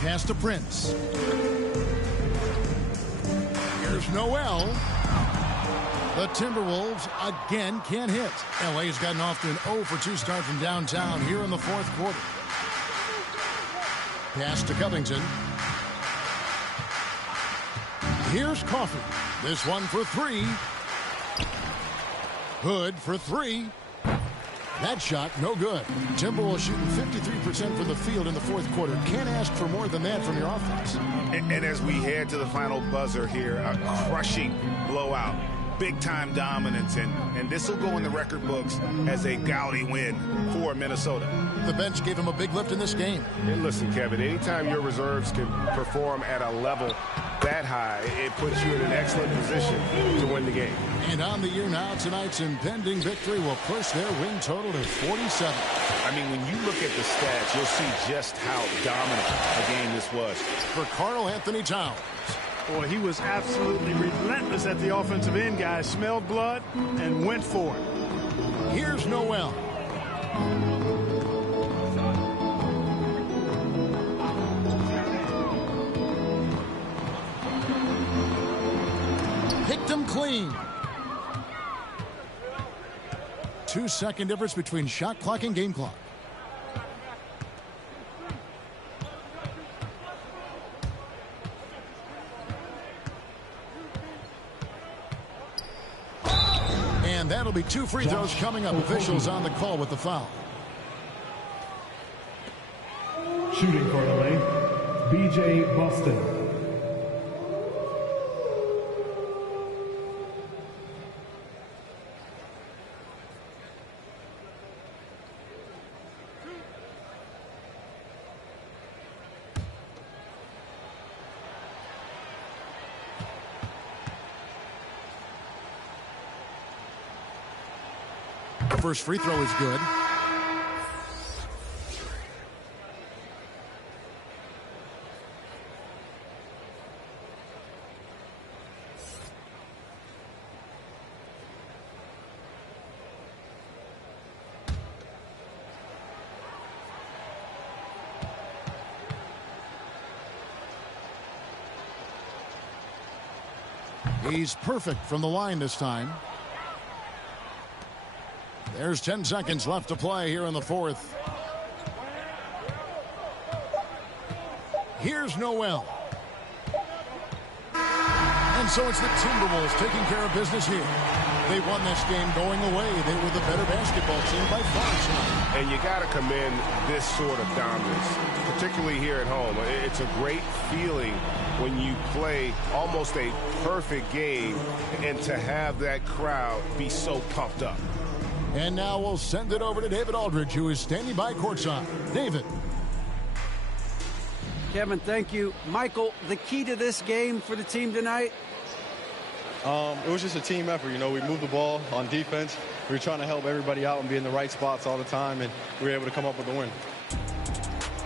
Pass to Prince. Here's Noel. The Timberwolves again can't hit. LA's gotten off to an 0 for 2 start from downtown here in the fourth quarter. Pass to Covington. Here's Coffey. This one for 3. Hood for 3. That shot, no good. Timberwolves shooting 53% from the field in the fourth quarter. Can't ask for more than that from your offense. And as we head to the final buzzer here, a crushing blowout. Big-time dominance, and this will go in the record books as a gaudy win for Minnesota. The bench gave him a big lift in this game. And listen, Kevin, anytime your reserves can perform at a level that high, it puts you in an excellent position to win the game. And on the year now, tonight's impending victory will push their win total to 47. I mean, when you look at the stats, you'll see just how dominant a game this was. For Karl Anthony Towns. Boy, he was absolutely relentless at the offensive end, guys. Smelled blood and went for it. Here's Noel. Picked him clean. 2-second difference between shot clock and game clock. And that'll be 2 free throws coming up. Officials on the call with the foul. Shooting for LA, B.J. Boston. First free throw is good. He's perfect from the line this time. There's 10 seconds left to play here in the fourth. Here's Noel. And so it's the Timberwolves taking care of business here. They won this game going away. They were the better basketball team by far tonight. And you got to commend this sort of dominance, particularly here at home. It's a great feeling when you play almost a perfect game and to have that crowd be so pumped up. And now we'll send it over to David Aldridge, who is standing by courtside. David. Kevin, thank you. Michael, the key to this game for the team tonight? It was just a team effort. You know, we moved the ball on defense. We were trying to help everybody out and be in the right spots all the time, and we were able to come up with the win.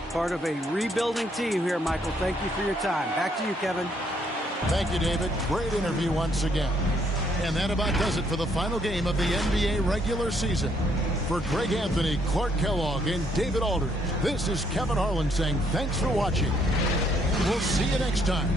Part of a rebuilding team here, Michael. Thank you for your time. Back to you, Kevin. Thank you, David. Great interview once again. And that about does it for the final game of the NBA regular season. For Greg Anthony, Clark Kellogg, and David Aldridge, this is Kevin Harlan saying thanks for watching. And we'll see you next time.